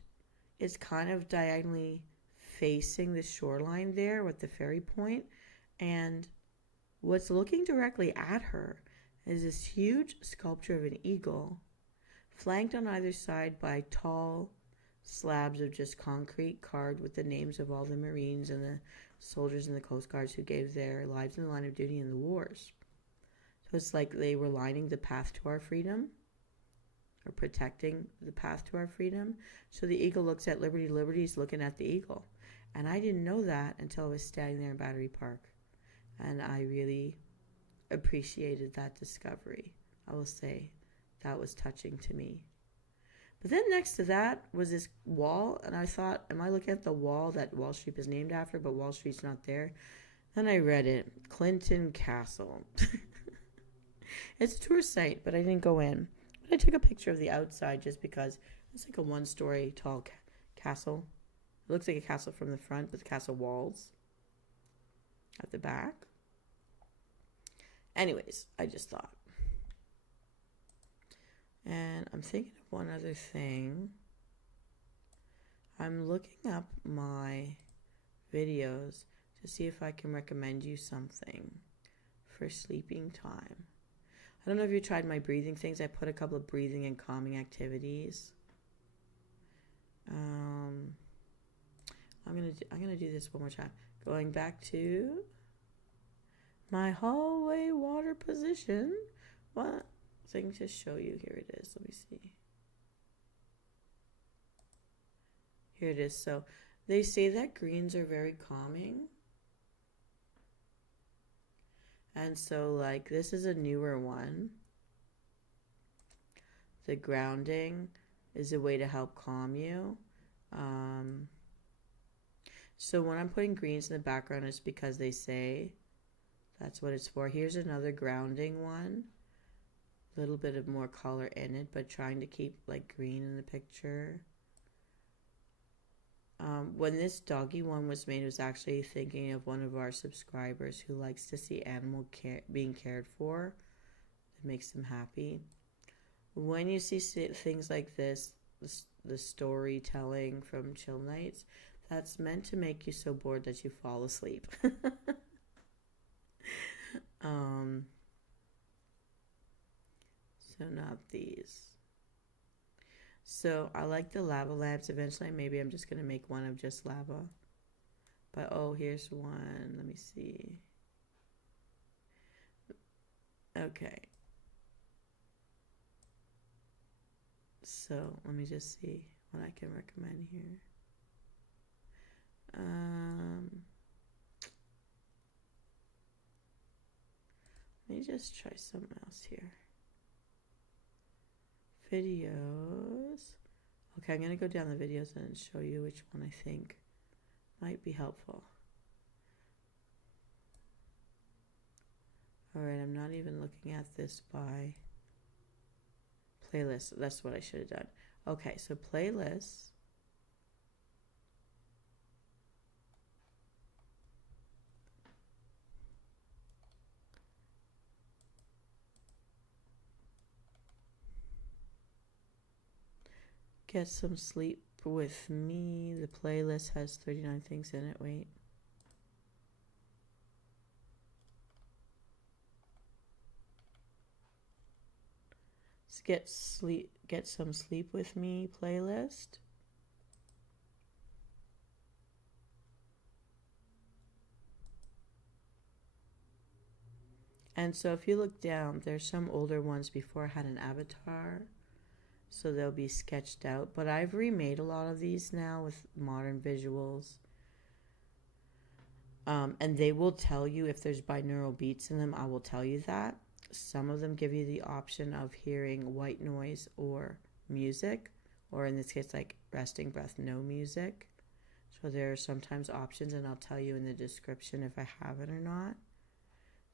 it's kind of diagonally facing the shoreline there with the ferry point. And what's looking directly at her is this huge sculpture of an eagle, flanked on either side by tall slabs of just concrete carved with the names of all the Marines and the soldiers and the Coast Guards who gave their lives in the line of duty in the wars. So it's like they were lining the path to our freedom, or protecting the path to our freedom. So the eagle looks at liberty, liberty's looking at the eagle. And I didn't know that until I was standing there in Battery Park. And I really appreciated that discovery. I will say that was touching to me. But then next to that was this wall, and I thought, am I looking at the wall that Wall Street is named after, but Wall Street's not there? Then I read it, Clinton Castle. It's a tourist site, but I didn't go in. But I took a picture of the outside just because it's like a one-story tall castle. It looks like a castle from the front with castle walls at the back. Anyways, I just thought. And I'm thinking of one other thing. I'm looking up my videos to see if I can recommend you something for sleeping time. I don't know if you tried my breathing things. I put a couple of breathing and calming activities. I'm gonna do this one more time. Going back to my hallway water position. What thing to show you? Here it is. Let me see. Here it is. So they say that greens are very calming. And so, like, this is a newer one. The grounding is a way to help calm you. So when I'm putting greens in the background, it's because they say that's what it's for. Here's another grounding one. A little bit of more color in it, but trying to keep, like, green in the picture. When this doggy one was made, it was actually thinking of one of our subscribers who likes to see animal being cared for. It makes them happy. When you see things like this, the storytelling from Chill Nights, that's meant to make you so bored that you fall asleep. So not these. So I like the lava lamps. Eventually, maybe I'm just going to make one of just lava. But, oh, here's one. Let me see. Okay. So let me just see what I can recommend here. Let me just try something else here. Videos. Okay, I'm going to go down the videos and show you which one I think might be helpful. Alright, I'm not even looking at this by playlist. That's what I should have done. Okay, so playlists. Get some sleep with me. The playlist has 39 things in it. Wait. Let's get some sleep with me playlist. And so if you look down, there's some older ones before I had an avatar. So they'll be sketched out. But I've remade a lot of these now with modern visuals. And they will tell you if there's binaural beats in them. I will tell you that. Some of them give you the option of hearing white noise or music. Or in this case, like resting breath, no music. So there are sometimes options, and I'll tell you in the description if I have it or not.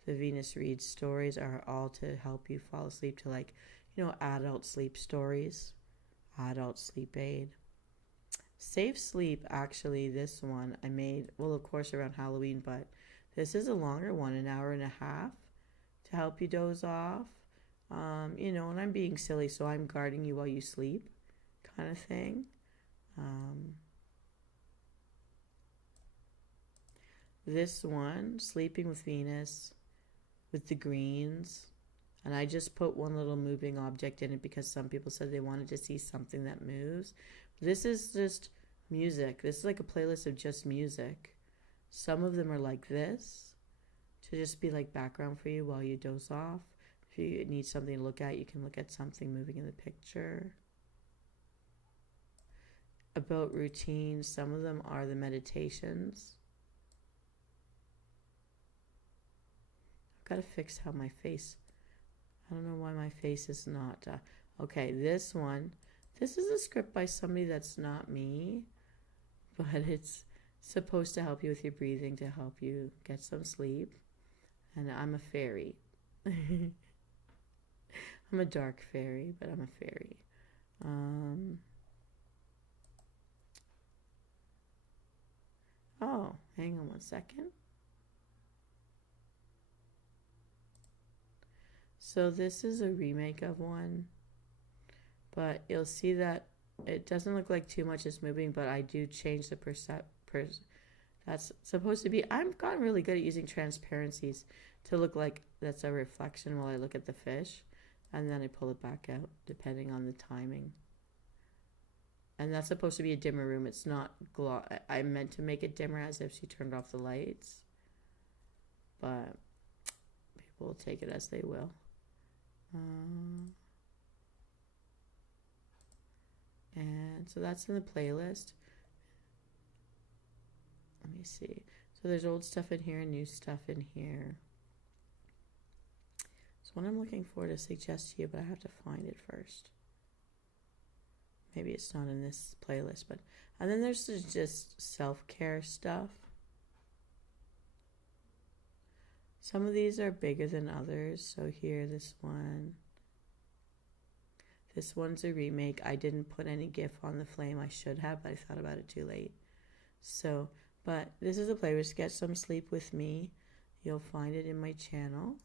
The Venus Read stories are all to help you fall asleep to, like, you know, adult sleep stories, adult sleep aid. Safe Sleep, actually, this one I made, well, of course, around Halloween, but this is a longer one, 1.5 hours to help you doze off. You know, and I'm being silly, so I'm guarding you while you sleep kind of thing. This one, Sleeping with Venus, with the greens. And I just put one little moving object in it because some people said they wanted to see something that moves. This is just music. This is like a playlist of just music. Some of them are like this, to just be like background for you while you doze off. If you need something to look at, you can look at something moving in the picture. About routines, some of them are the meditations. I've got to fix how my face, I don't know why my face is not, okay, this one, this is a script by somebody that's not me, but it's supposed to help you with your breathing, to help you get some sleep. And I'm a fairy. I'm a dark fairy, but I'm a fairy. Oh, hang on one second. So this is a remake of one, but you'll see that it doesn't look like too much is moving, but I do change the that's supposed to be, I've gotten really good at using transparencies to look like that's a reflection while I look at the fish, and then I pull it back out depending on the timing. And that's supposed to be a dimmer room. It's not I meant to make it dimmer as if she turned off the lights, but people will take it as they will. And so that's in the playlist. Let me see. So there's old stuff in here and new stuff in here. So what I'm looking for to suggest to you, but I have to find it first. Maybe it's not in this playlist, but, and then there's just self-care stuff. Some of these are bigger than others. So here, this one. This one's a remake. I didn't put any GIF on the flame. I should have, but I thought about it too late. So, but this is a playlist. Get some sleep with me. You'll find it in my channel.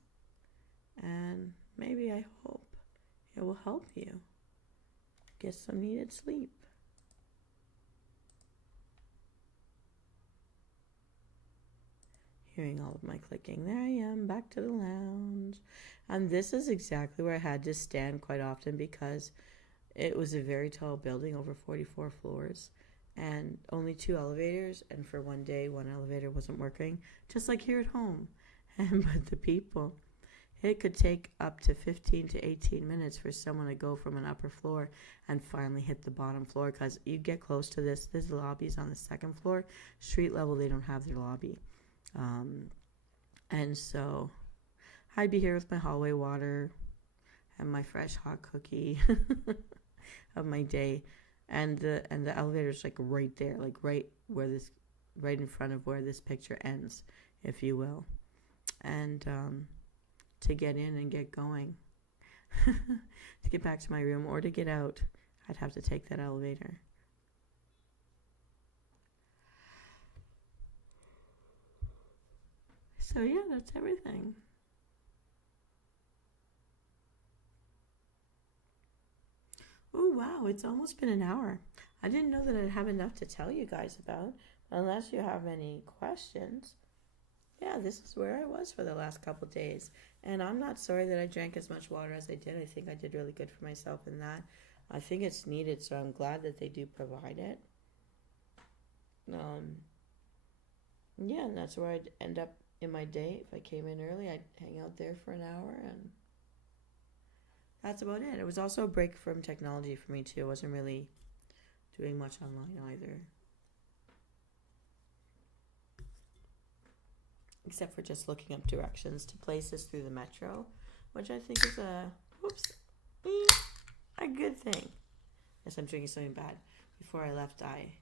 And maybe, I hope, it will help you get some needed sleep. Hearing all of my clicking. There I am, back to the lounge. And this is exactly where I had to stand quite often because it was a very tall building, over 44 floors, and only 2 elevators. And for one day, one elevator wasn't working, just like here at home. And but the people, it could take up to 15 to 18 minutes for someone to go from an upper floor and finally hit the bottom floor, because you get close to this. There's lobbies on the 2nd floor. Street level, they don't have their lobby. And so I'd be here with my hallway water and my fresh hot cookie of my day, and the elevator's like right there, like right in front of where this picture ends, if you will. And to get in and get going, to get back to my room or to get out, I'd have to take that elevator. So yeah, that's everything. Oh wow, it's almost been an hour. I didn't know that I'd have enough to tell you guys about. Unless you have any questions. Yeah, this is where I was for the last couple days. And I'm not sorry that I drank as much water as I did. I think I did really good for myself in that. I think it's needed, so I'm glad that they do provide it. Yeah, and that's where I'd end up in my day. If I came in early, I'd hang out there for an hour, and that's about it. It was also a break from technology for me too. I wasn't really doing much online either, except for just looking up directions to places through the metro, which I think is a good thing. Yes, I'm drinking something bad. Before I left, I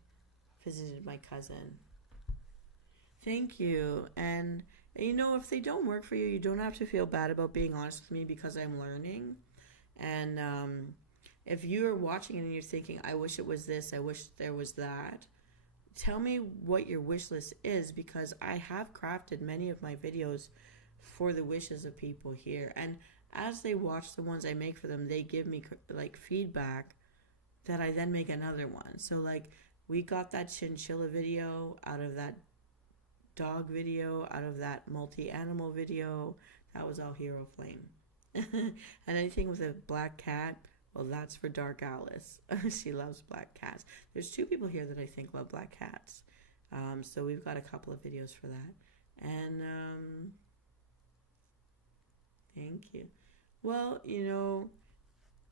visited my cousin. Thank you. And you know, if they don't work for you, you don't have to feel bad about being honest with me, because I'm learning. And if you're watching and you're thinking, I wish it was this, I wish there was that, tell me what your wish list is, because I have crafted many of my videos for the wishes of people here. And as they watch the ones I make for them, they give me like feedback that I then make another one. So like, we got that chinchilla video out of that dog video, out of that multi-animal video. That was all Hero Flame. And anything with a black cat, Well, that's for Dark Alice. She loves black cats. There's 2 people here that I think love black cats. So we've got a couple of videos for that. And thank you. Well,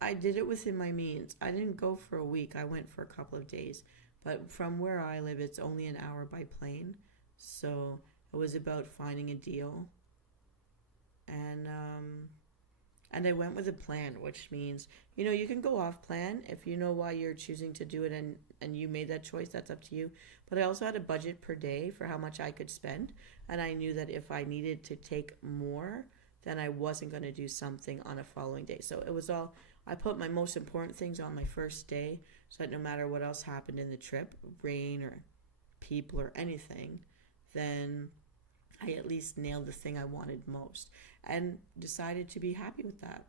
I did it within my means. I didn't go for a week. I went for a couple of days. But from where I live, it's only an hour by plane. So it was about finding a deal. And I went with a plan, which means, you can go off plan if you know why you're choosing to do it and you made that choice, that's up to you. But I also had a budget per day for how much I could spend. And I knew that if I needed to take more, then I wasn't going to do something on a following day. So it was all, I put my most important things on my first day so that no matter what else happened in the trip, rain or people or anything, then I at least nailed the thing I wanted most and decided to be happy with that.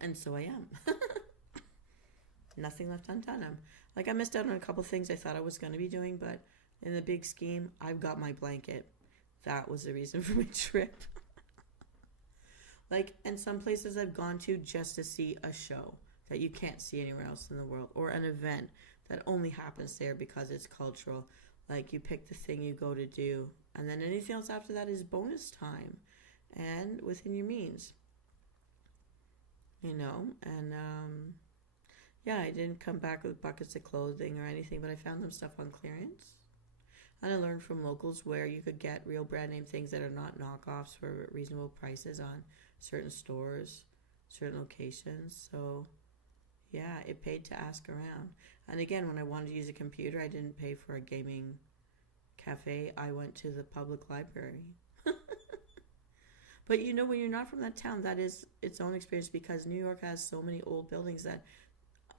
And so I am. Nothing left undone. I missed out on a couple things I thought I was going to be doing, but in the big scheme, I've got my blanket. That was the reason for my trip. And some places I've gone to just to see a show that you can't see anywhere else in the world, or an event that only happens there because it's cultural. You pick the thing you go to do, and then anything else after that is bonus time and within your means. And yeah, I didn't come back with buckets of clothing or anything, but I found them stuff on clearance. And I learned from locals where you could get real brand name things that are not knockoffs for reasonable prices on certain stores, certain locations. So yeah, it paid to ask around. And again, when I wanted to use a computer, I didn't pay for a gaming cafe. I went to the public library. But when you're not from that town, that is its own experience, because New York has so many old buildings that,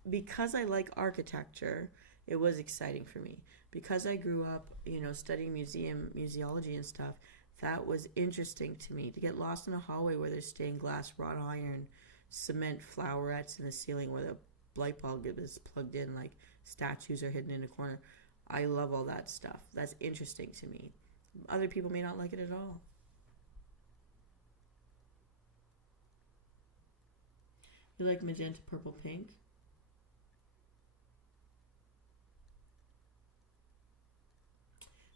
because I like architecture, it was exciting for me. Because I grew up, studying museology and stuff, that was interesting to me. To get lost in a hallway where there's stained glass, wrought iron, cement flowerets in the ceiling where the light bulb is plugged in, statues are hidden in a corner. I love all that stuff. That's interesting to me. Other people may not like it at all. You like magenta, purple, pink?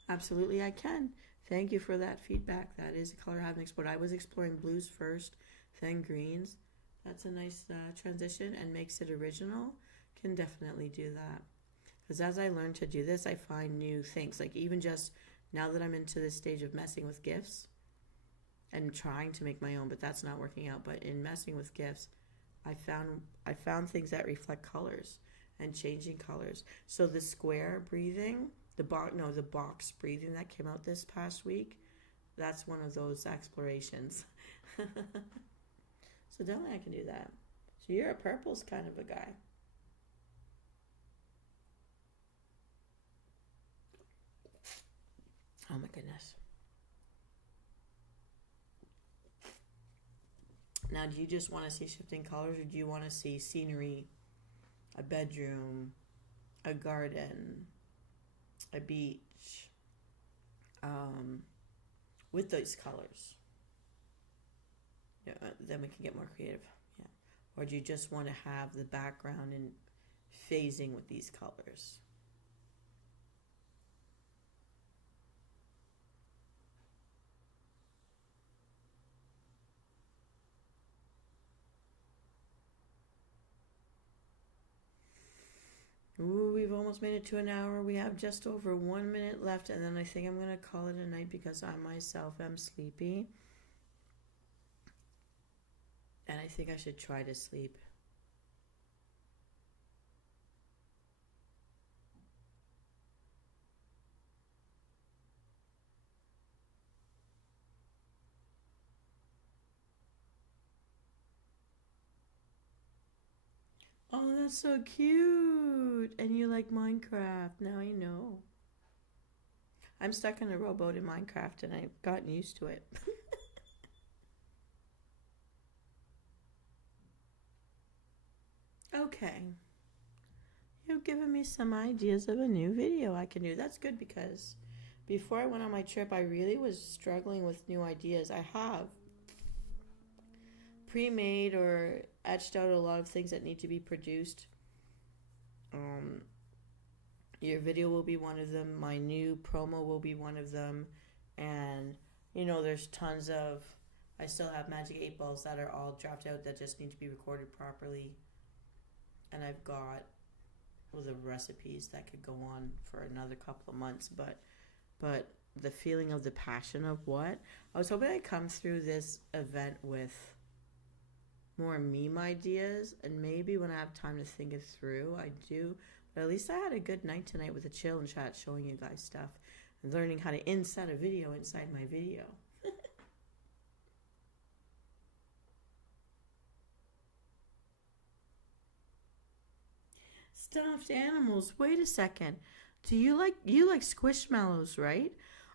Absolutely, I can. Thank you for that feedback. That is a color I haven't explored. I was exploring blues first, then greens. That's a nice transition and makes it original. Can definitely do that. Because as I learn to do this, I find new things. Even just now that I'm into this stage of messing with gifts and trying to make my own, but that's not working out. But in messing with gifts, I found things that reflect colors and changing colors. So the square breathing, the box breathing that came out this past week, that's one of those explorations. So definitely I can do that. So you're a purples kind of a guy. Oh my goodness. Now, do you just want to see shifting colors, or do you want to see scenery, a bedroom, a garden, a beach, with those colors? Yeah, then we can get more creative. Yeah. Or do you just want to have the background and phasing with these colors? Ooh, we've almost made it to an hour. We have just over 1 minute left, and then I think I'm going to call it a night because I myself am sleepy. And I think I should try to sleep. Oh, that's so cute. And you like Minecraft. Now I know. I'm stuck in a rowboat in Minecraft and I've gotten used to it. Okay. You've given me some ideas of a new video I can do. That's good because before I went on my trip, I really was struggling with new ideas. I have pre-made or etched out a lot of things that need to be produced. Your video will be one of them. My new promo will be one of them. And, there's tons of... I still have Magic 8 Balls that are all dropped out that just need to be recorded properly. And I've got the recipes that could go on for another couple of months. But the feeling of the passion of what? I was hoping I'd come through this event with more meme ideas. And maybe when I have time to think it through, I do. But at least I had a good night tonight with a chill and chat showing you guys stuff. And learning how to insert a video inside my video. Stuffed animals. Wait a second. Do you like Squishmallows, right?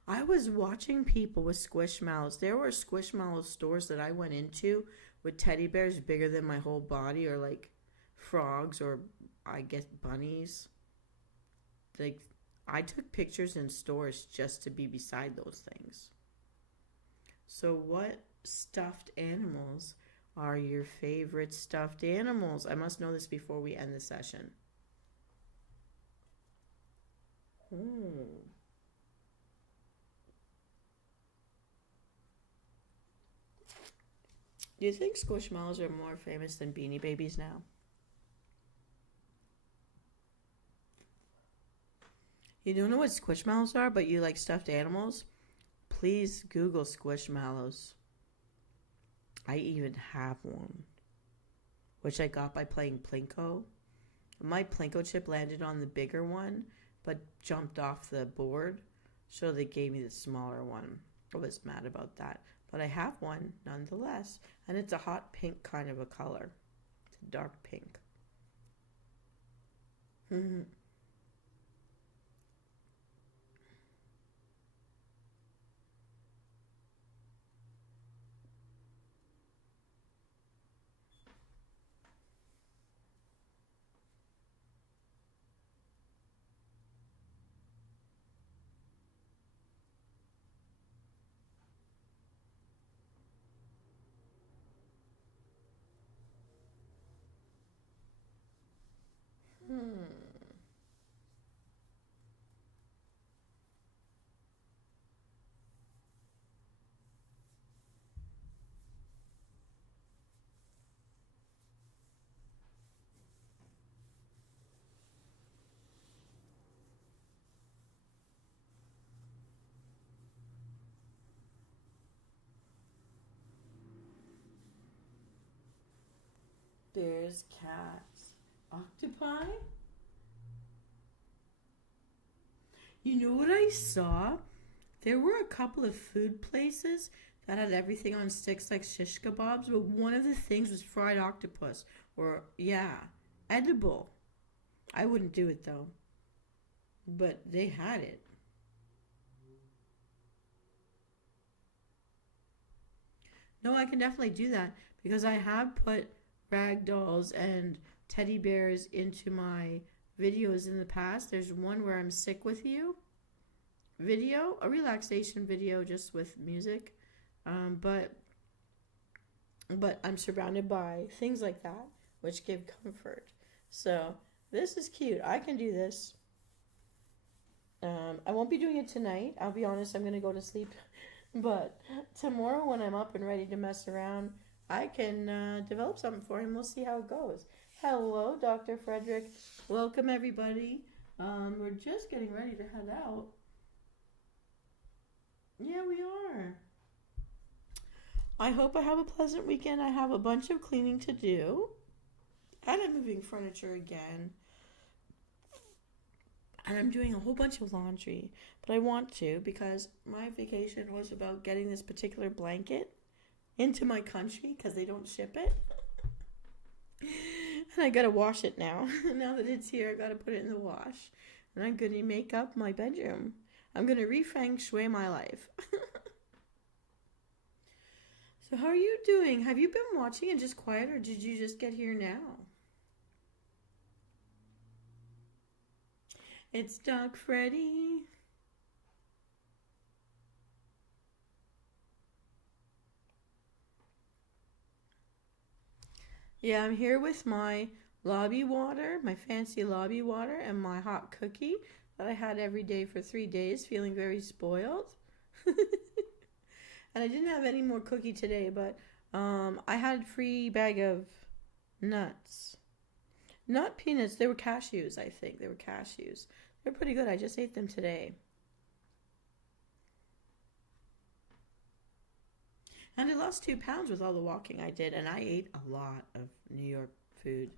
I was watching people with Squishmallows. There were Squishmallow stores that I went into with teddy bears bigger than my whole body, or like frogs, or I guess bunnies. Like, I took pictures in stores just to be beside those things. So what stuffed animals are your favorite stuffed animals? I must know this before we end the session. Do you think Squishmallows are more famous than Beanie Babies now? You don't know what Squishmallows are, but you like stuffed animals? Please Google Squishmallows. I even have one, which I got by playing Plinko. My Plinko chip landed on the bigger one, but jumped off the board, so they gave me the smaller one. I was mad about that, but I have one nonetheless, and it's a hot pink kind of a color. It's a dark pink. Bears, cats, octopi. You know what I saw? There were a couple of food places that had everything on sticks like shish kebabs, but one of the things was fried octopus. Or, yeah, edible. I wouldn't do it though. But they had it. No, I can definitely do that because I have put rag dolls and teddy bears into my videos in the past. There's one where I'm sick with you video, a relaxation video just with music, but I'm surrounded by things like that which give comfort. So this is cute. I can do this. I won't be doing it tonight. I'll be honest, I'm gonna go to sleep. But tomorrow when I'm up and ready to mess around, I can develop something for him. We'll see how it goes. Hello, Dr. Frederick. Welcome, everybody. We're just getting ready to head out. Yeah, we are. I hope I have a pleasant weekend. I have a bunch of cleaning to do. And I'm moving furniture again. And I'm doing a whole bunch of laundry. But I want to because my vacation was about getting this particular blanket into my country because they don't ship it. And I gotta wash it now. Now that it's here, I gotta put it in the wash. And I'm gonna make up my bedroom. I'm gonna re-feng shui my life. So how are you doing? Have you been watching and just quiet, or did you just get here now? It's Doc Freddy. Yeah, I'm here with my lobby water, my fancy lobby water, and my hot cookie that I had every day for 3 days, feeling very spoiled. And I didn't have any more cookie today, but I had a free bag of nuts. Not peanuts, they were cashews, I think. They were cashews. They're pretty good. I just ate them today. And I lost 2 pounds with all the walking I did, and I ate a lot of New York food.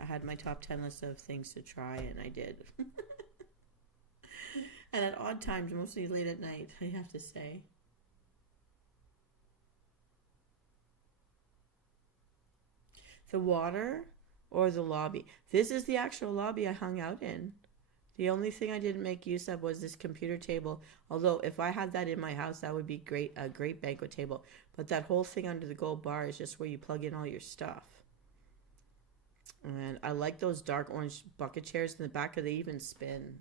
I had my top 10 list of things to try, and I did. And at odd times, mostly late at night, I have to say. The water or the lobby? This is the actual lobby I hung out in. The only thing I didn't make use of was this computer table. Although if I had that in my house, that would be great, a great banquet table. But that whole thing under the gold bar is just where you plug in all your stuff. And I like those dark orange bucket chairs in the back of they even spin.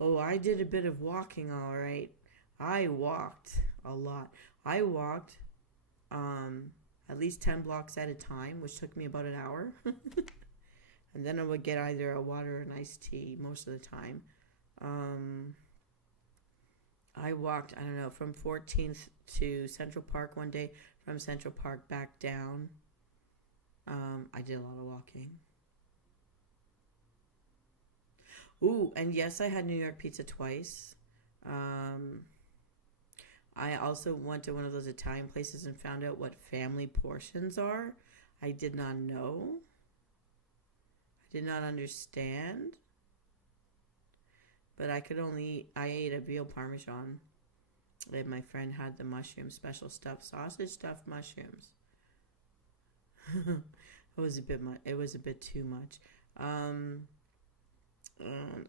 Oh, I did a bit of walking, all right. I walked a lot. I walked at least 10 blocks at a time, which took me about an hour. And then I would get either a water or an iced tea most of the time. I walked, I don't know, from 14th to Central Park one day, from Central Park back down. I did a lot of walking. Ooh, and yes, I had New York pizza twice. I also went to one of those Italian places and found out what family portions are. I did not know. I did not understand. But I ate a veal parmesan. And my friend had the mushroom, special stuffed sausage, stuffed mushrooms. It was a bit too much.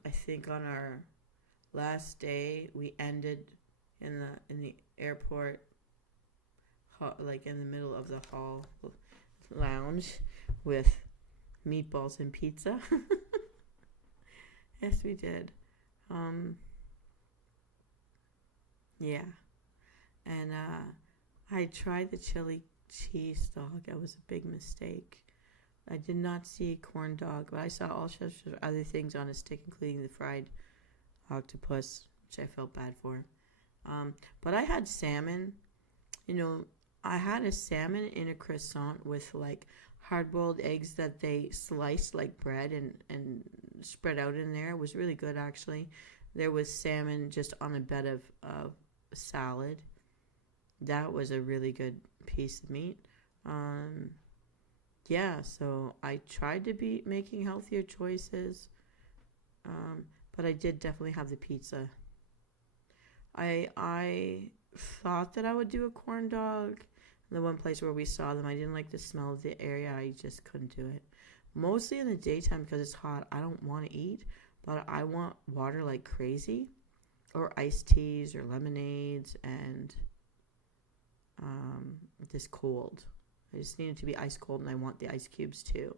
I think on our last day we ended in the airport, like in the middle of the hall lounge with meatballs and pizza. Yes, we did. Yeah, and I tried the chili cheese dog. That was a big mistake. I did not see corn dog, but I saw all sorts of other things on a stick, including the fried octopus, which I felt bad for. But I had salmon. I had a salmon in a croissant with like hard-boiled eggs that they sliced like bread and spread out in there. It was really good, actually. There was salmon just on a bed of salad. That was a really good piece of meat. Yeah, so I tried to be making healthier choices, but I did definitely have the pizza. I thought that I would do a corn dog. The one place where we saw them, I didn't like the smell of the area. I just couldn't do it. Mostly in the daytime because it's hot. I don't want to eat, but I want water like crazy, or iced teas or lemonades, and this cold. I just need it to be ice cold, and I want the ice cubes too.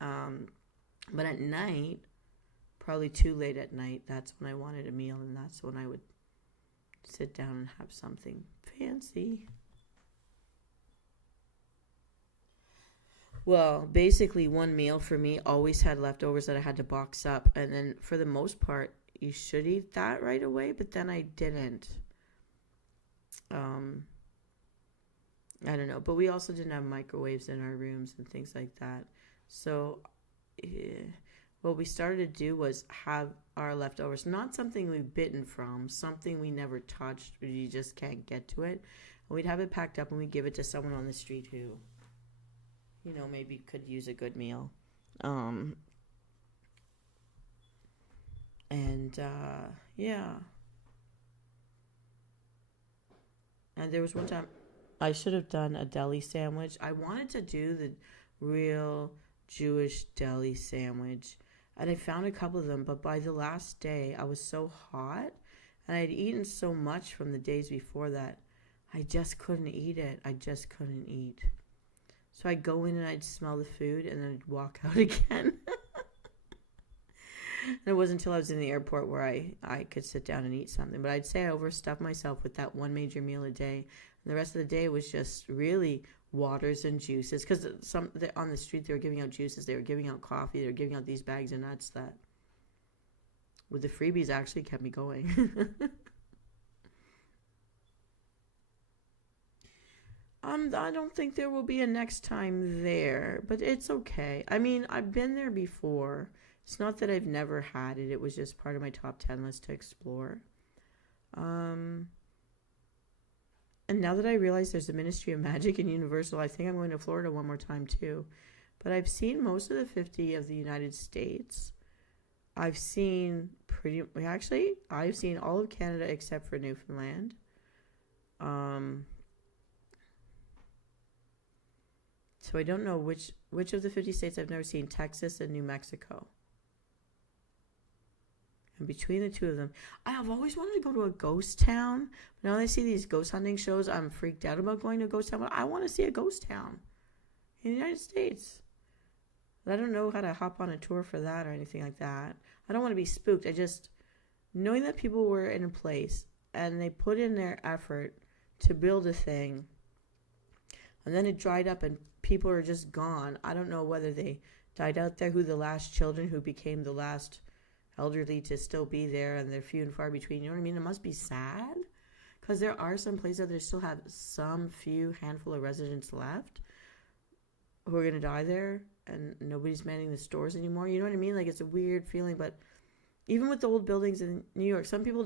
But at night, probably too late at night, that's when I wanted a meal, and that's when I would sit down and have something fancy. Well, basically, one meal for me always had leftovers that I had to box up, and then for the most part, you should eat that right away, but then I didn't. I don't know, but we also didn't have microwaves in our rooms and things like that. So, what we started to do was have our leftovers, not something we've bitten from, something we never touched, you just can't get to it. And we'd have it packed up and we'd give it to someone on the street who, maybe could use a good meal. Yeah. And there was one time I should have done a deli sandwich. I wanted to do the real Jewish deli sandwich, and I found a couple of them, but by the last day I was so hot and I'd eaten so much from the days before that I just couldn't eat it. I just couldn't eat. So I'd go in and I'd smell the food and then I'd walk out again. And it wasn't until I was in the airport where I could sit down and eat something. But I'd say I overstuffed myself with that one major meal a day. And the rest of the day was just really waters and juices. Because on the street, they were giving out juices. They were giving out coffee. They were giving out these bags of nuts that, with the freebies, actually kept me going. I don't think there will be a next time there, but it's okay. I mean, I've been there before. It's not that I've never had it. It was just part of my top 10 list to explore. And now that I realize there's a Ministry of Magic in Universal, I think I'm going to Florida one more time too. But I've seen most of the 50 of the United States. I've seen I've seen all of Canada except for Newfoundland. So I don't know which of the 50 states I've never seen. Texas and New Mexico. And between the two of them, I have always wanted to go to a ghost town. But now that I see these ghost hunting shows, I'm freaked out about going to a ghost town. But I want to see a ghost town in the United States. But I don't know how to hop on a tour for that or anything like that. I don't want to be spooked. I just, knowing that people were in a place and they put in their effort to build a thing, and then it dried up and people are just gone. I don't know whether they died out there, who the last children who became the last elderly to still be there, and they're few and far between. You know what I mean? It must be sad, because there are some places that still have some few handful of residents left who are going to die there, and nobody's manning the stores anymore. You know what I mean? Like, it's a weird feeling. But even with the old buildings in New York, some people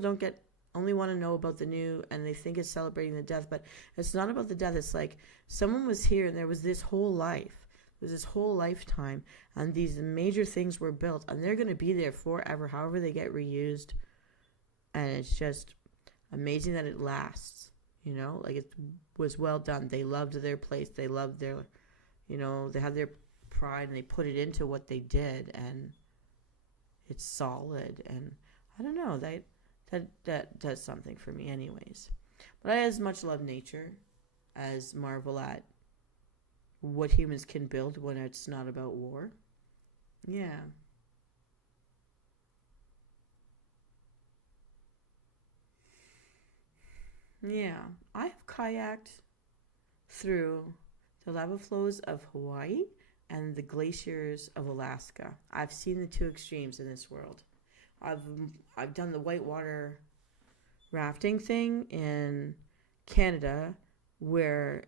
only want to know about the new, and they think it's celebrating the death, but it's not about the death. It's like someone was here and there was this whole life. There was this whole lifetime, and these major things were built, and they're going to be there forever, however they get reused. And it's just amazing that it lasts, you know? Like, it was well done. They loved their place. They loved their, they had their pride, and they put it into what they did, and it's solid. And I don't know, that does something for me anyways. But I as much love nature as marvel at what humans can build when it's not about war. Yeah. Yeah. I have kayaked through the lava flows of Hawaii and the glaciers of Alaska. I've seen the two extremes in this world. I've done the whitewater rafting thing in Canada, where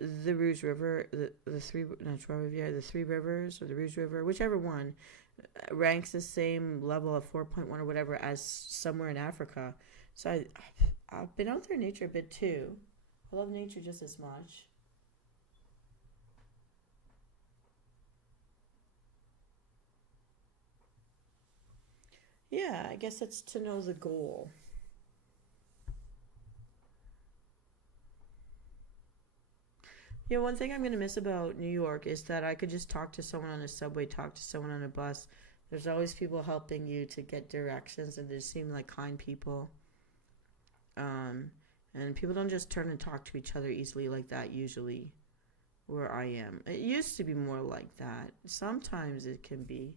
the Rouge River, the Three Rivers, or the Rouge River, whichever one, ranks the same level of 4.1 or whatever as somewhere in Africa. So I've been out there in nature a bit too. I love nature just as much. Yeah, I guess it's to know the goal. One thing I'm going to miss about New York is that I could just talk to someone on a subway, talk to someone on a bus. There's always people helping you to get directions, and they seem like kind people. Um, and people don't just turn and talk to each other easily like that, usually, where I am. It used to be more like that. Sometimes it can be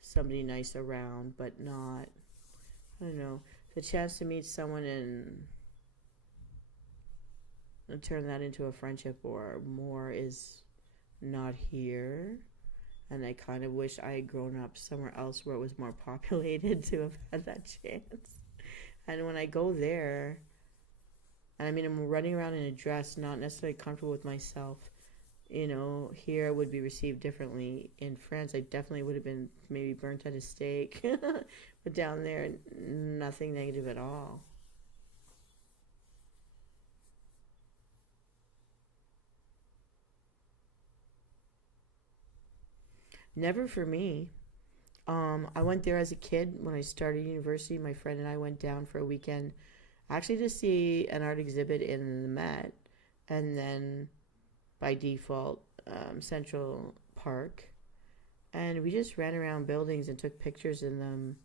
somebody nice around, but not, I don't know, the chance to meet someone and turn that into a friendship or more is not here. And I kind of wish I had grown up somewhere else where it was more populated to have had that chance. And when I go there, and I mean, I'm running around in a dress, not necessarily comfortable with myself. Here I would be received differently. In France, I definitely would have been maybe burnt at a stake. But down there, nothing negative at all. Never for me. I went there as a kid when I started university. My friend and I went down for a weekend, actually to see an art exhibit in the Met, and then by default, Central Park. And we just ran around buildings and took pictures in them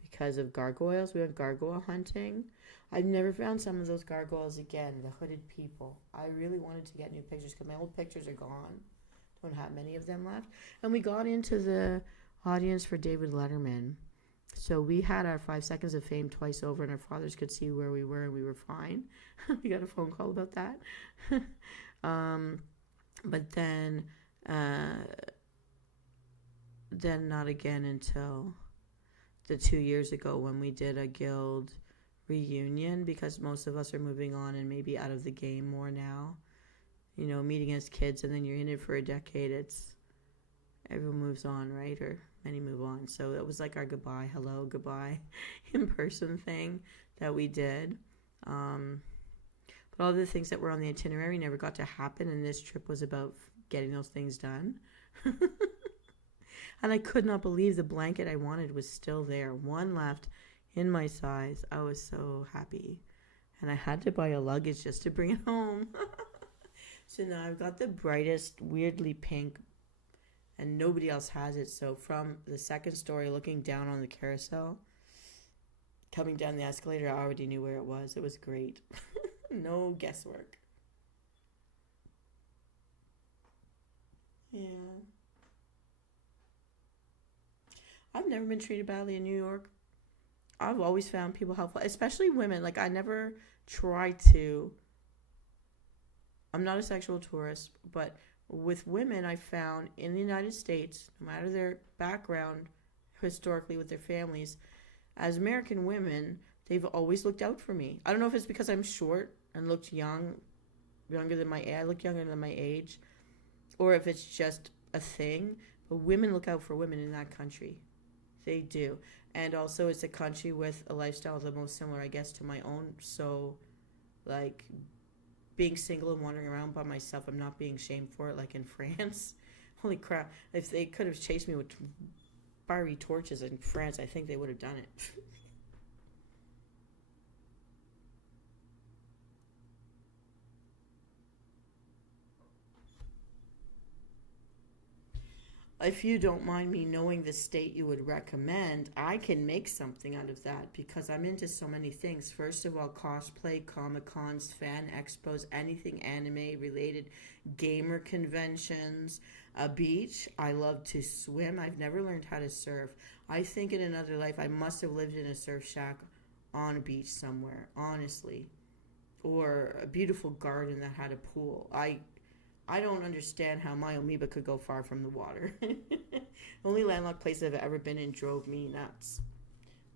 because of gargoyles. We went gargoyle hunting. I've never found some of those gargoyles again, the hooded people. I really wanted to get new pictures because my old pictures are gone. Don't have many of them left. And we got into the Audience for David Letterman. So we had our 5 seconds of fame twice over, and our fathers could see where we were, and we were fine. We got a phone call about that. But then not again until the 2 years ago when we did a guild reunion, because most of us are moving on and maybe out of the game more now. You know, meeting as kids, and then you're in it for a decade. It's everyone moves on, right? Or many move on. So it was like our goodbye, hello, goodbye in person thing that we did. But all the things that were on the itinerary never got to happen, and this trip was about getting those things done. And I could not believe the blanket I wanted was still there. One left in my size. I was so happy. And I had to buy a luggage just to bring it home. So now I've got the brightest, weirdly pink, and nobody else has it. So from the second story, looking down on the carousel, coming down the escalator, I already knew where it was. It was great. No guesswork. Yeah. I've never been treated badly in New York. I've always found people helpful, especially women. Like, I never try to. I'm not a sexual tourist, but with women, I found in the United States, no matter their background historically with their families, as American women, they've always looked out for me. I don't know if it's because I'm short and looked younger than my age. I look younger than my age, or if it's just a thing. But women look out for women in that country. They do. And also, it's a country with a lifestyle the most similar, I guess, to my own. So, like, being single and wandering around by myself, I'm not being shamed for it, like in France. Holy crap. If they could have chased me with fiery torches in France, I think they would have done it. If you don't mind me knowing the state you would recommend, I can make something out of that because I'm into so many things. First of all, cosplay, Comic-Cons, fan expos, anything anime related, gamer conventions, a beach. I love to swim. I've never learned how to surf. I think in another life I must have lived in a surf shack on a beach somewhere, honestly. Or a beautiful garden that had a pool. I don't understand how my amoeba could go far from the water. Only landlocked place I've ever been in drove me nuts.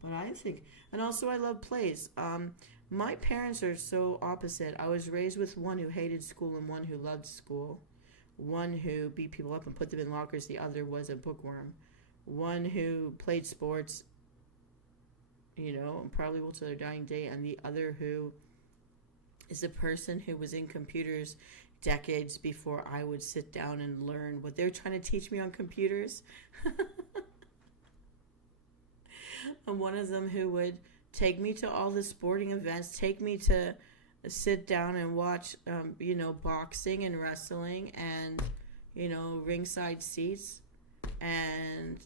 But I think, and also I love plays. My parents are so opposite. I was raised with one who hated school and one who loved school. One who beat people up and put them in lockers. The other was a bookworm. One who played sports, and probably will to their dying day. And the other who is a person who was in computers decades before I would sit down and learn what they're trying to teach me on computers. And one of them who would take me to all the sporting events, take me to sit down and watch, boxing and wrestling and, ringside seats and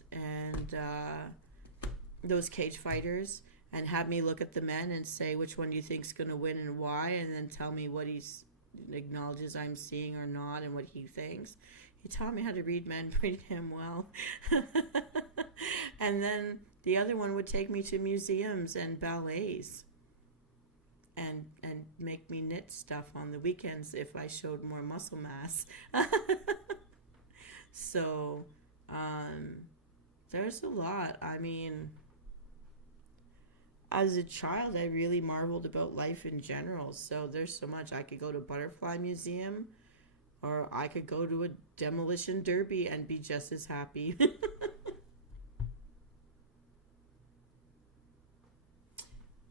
those cage fighters, and have me look at the men and say which one do you think's going to win and why, and then tell me what he's acknowledges I'm seeing or not and what he thinks. He taught me how to read men pretty damn well. And then the other one would take me to museums and ballets and make me knit stuff on the weekends if I showed more muscle mass. So there's a lot. I mean, as a child, I really marveled about life in general. So there's so much. I could go to a butterfly museum, or I could go to a demolition derby and be just as happy.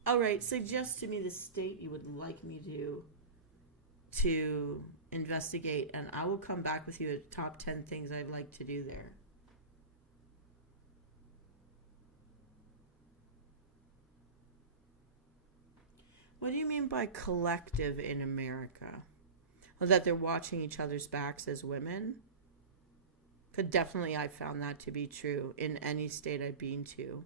All right, suggest to me the state you would like me to investigate, and I will come back with you a top 10 things I'd like to do there. What do you mean by collective in America? Well, that they're watching each other's backs as women? Because definitely I found that to be true in any state I've been to.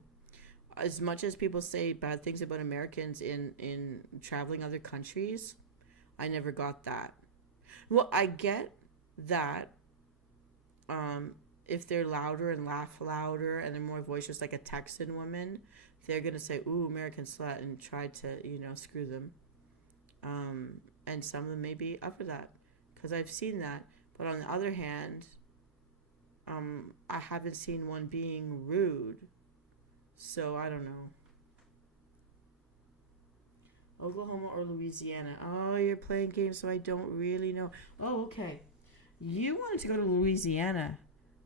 As much as people say bad things about Americans in traveling other countries, I never got that. Well, I get that if they're louder and laugh louder and they're more boisterous, like a Texan woman, they're gonna say, "Ooh, American slut," and try to, screw them. And some of them may be up for that, because I've seen that. But on the other hand, I haven't seen one being rude, so I don't know. Oklahoma or Louisiana? Oh, you're playing games, so I don't really know. Oh, okay. You wanted to go to Louisiana,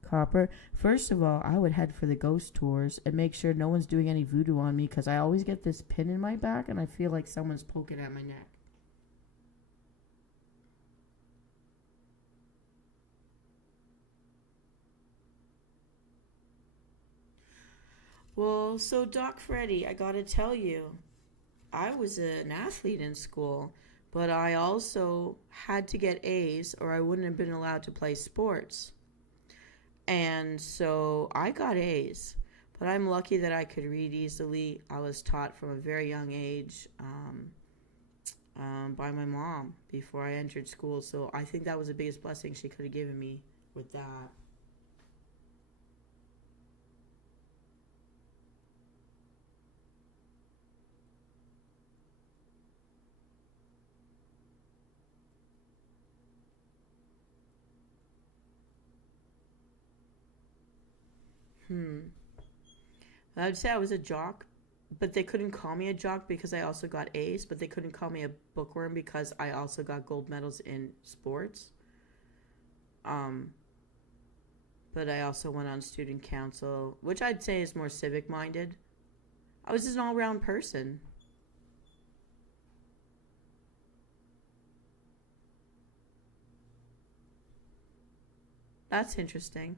Copper. First of all, I would head for the ghost tours and make sure no one's doing any voodoo on me, because I always get this pin in my back and I feel like someone's poking at my neck. Well, so Doc Freddy, I gotta tell you, I was an athlete in school, but I also had to get A's or I wouldn't have been allowed to play sports. And so I got A's, but I'm lucky that I could read easily. I was taught from a very young age by my mom before I entered school. So I think that was the biggest blessing she could have given me with that. Hmm. I'd say I was a jock, but they couldn't call me a jock because I also got A's, but they couldn't call me a bookworm because I also got gold medals in sports. Um, but I also went on student council, which I'd say is more civic minded. I was just an all round person. That's interesting.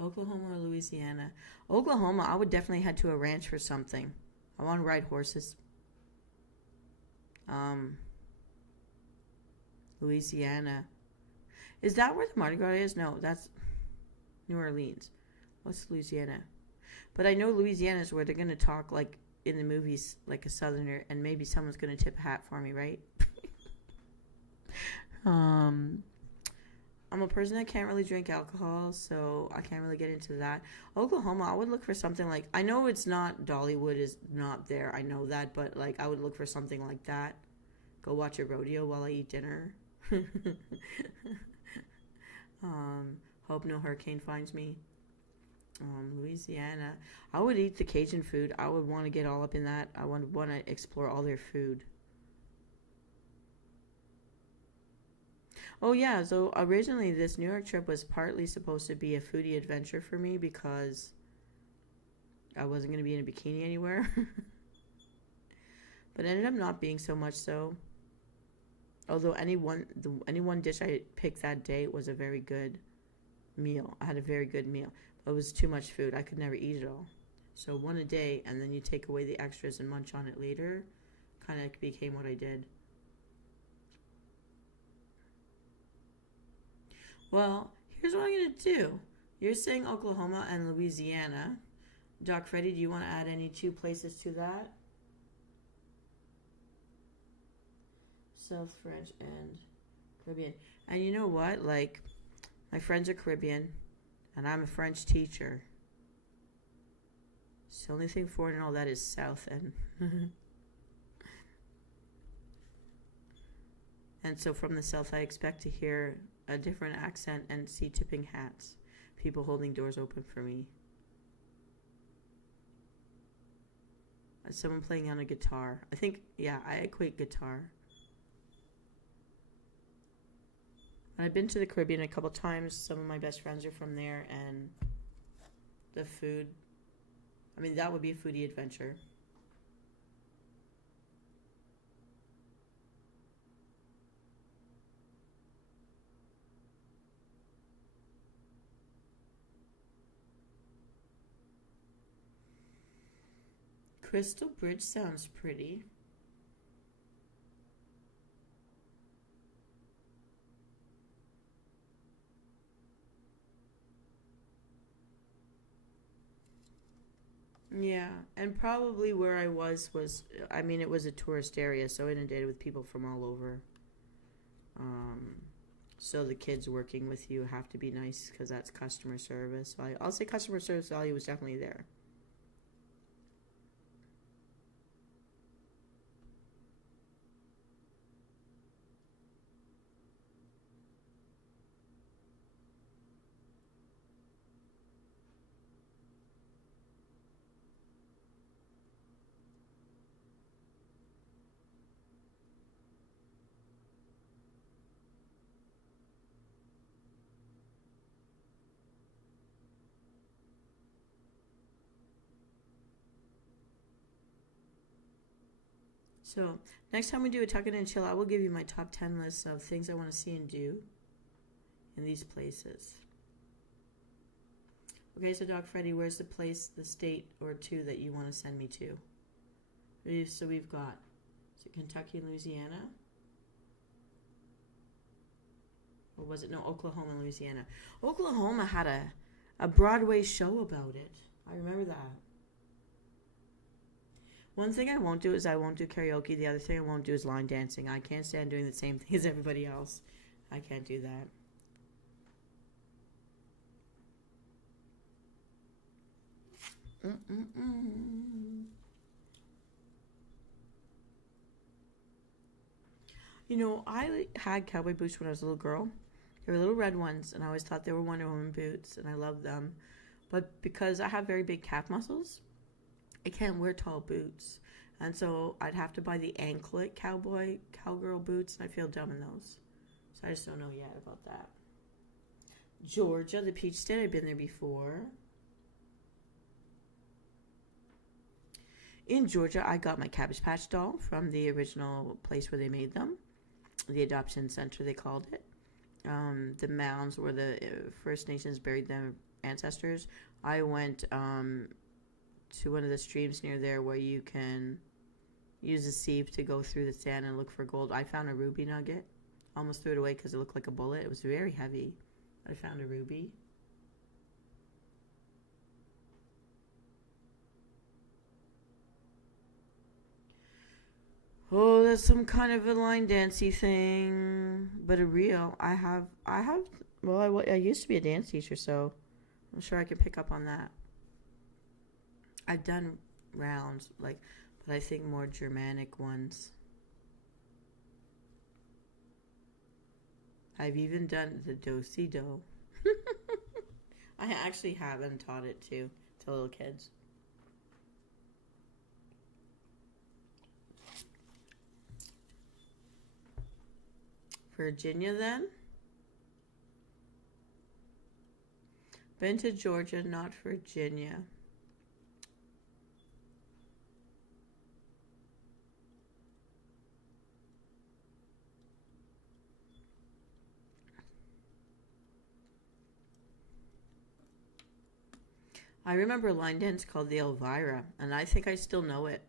Oklahoma or Louisiana? Oklahoma, I would definitely head to a ranch for something. I want to ride horses. Um, Louisiana. Is that where the Mardi Gras is? No, that's New Orleans. What's Louisiana? But I know Louisiana is where they're going to talk like in the movies, like a southerner, and maybe someone's going to tip a hat for me, right? um, I'm a person that can't really drink alcohol, so I can't really get into that. Oklahoma, I would look for something like, I know it's not, Dollywood is not there, I know that, but like I would look for something like that. Go watch a rodeo while I eat dinner. um, Hope no hurricane finds me. Louisiana, I would eat the Cajun food. I would want to get all up in that. I would want to explore all their food. Oh yeah, so originally this New York trip was partly supposed to be a foodie adventure for me because I wasn't going to be in a bikini anywhere. But it ended up not being so much so. Although any one dish I picked that day was a very good meal. I had a very good meal. But it was too much food. I could never eat it all. So one a day and then you take away the extras and munch on it later kind of became what I did. Well, here's what I'm going to do. You're saying Oklahoma and Louisiana. Doc Freddy, do you want to add any two places to that? South French and Caribbean. And you know what? Like, my friends are Caribbean, and I'm a French teacher. So the only thing foreign and all that is South and. And so from the South, I expect to hear a different accent and see tipping hats. People holding doors open for me. Someone playing on a guitar. I think, yeah, I equate guitar. I've been to the Caribbean a couple times. Some of my best friends are from there, and the food. I mean, that would be a foodie adventure. Crystal Bridge sounds pretty. Yeah, and probably where I was, I mean, it was a tourist area, so inundated with people from all over. Um, so the kids working with you have to be nice because that's customer service value. I'll say customer service value was definitely there. So next time we do a tuck in and chill, I will give you my top 10 list of things I want to see and do in these places. Okay, so Doc Freddy, where's the place, the state or two that you want to send me to? So we've got Kentucky and Louisiana. Or was it? No, Oklahoma and Louisiana. Oklahoma had a Broadway show about it. I remember that. One thing I won't do is I won't do karaoke. The other thing I won't do is line dancing. I can't stand doing the same thing as everybody else. I can't do that. You know, I had cowboy boots when I was a little girl. They were little red ones, and I always thought they were Wonder Woman boots, and I loved them. But because I have very big calf muscles, I can't wear tall boots. And so I'd have to buy the anklet cowgirl boots, and I feel dumb in those. So I just don't know yet about that. Georgia, the Peach State, I've been there before. In Georgia, I got my Cabbage Patch doll from the original place where they made them. The adoption center, they called it. The mounds where the First Nations buried their ancestors. I went to one of the streams near there where you can use a sieve to go through the sand and look for gold. I found a ruby nugget. Almost threw it away because it looked like a bullet. It was very heavy. I found a ruby. Oh, that's some kind of a line dancey thing, but a real. Well, I used to be a dance teacher, so I'm sure I could pick up on that. I've done rounds, but I think more Germanic ones. I've even done the do-si-do. I actually haven't taught it to little kids. Virginia, then? Been to Georgia, not Virginia. I remember a line dance called the Elvira, and I think I still know it.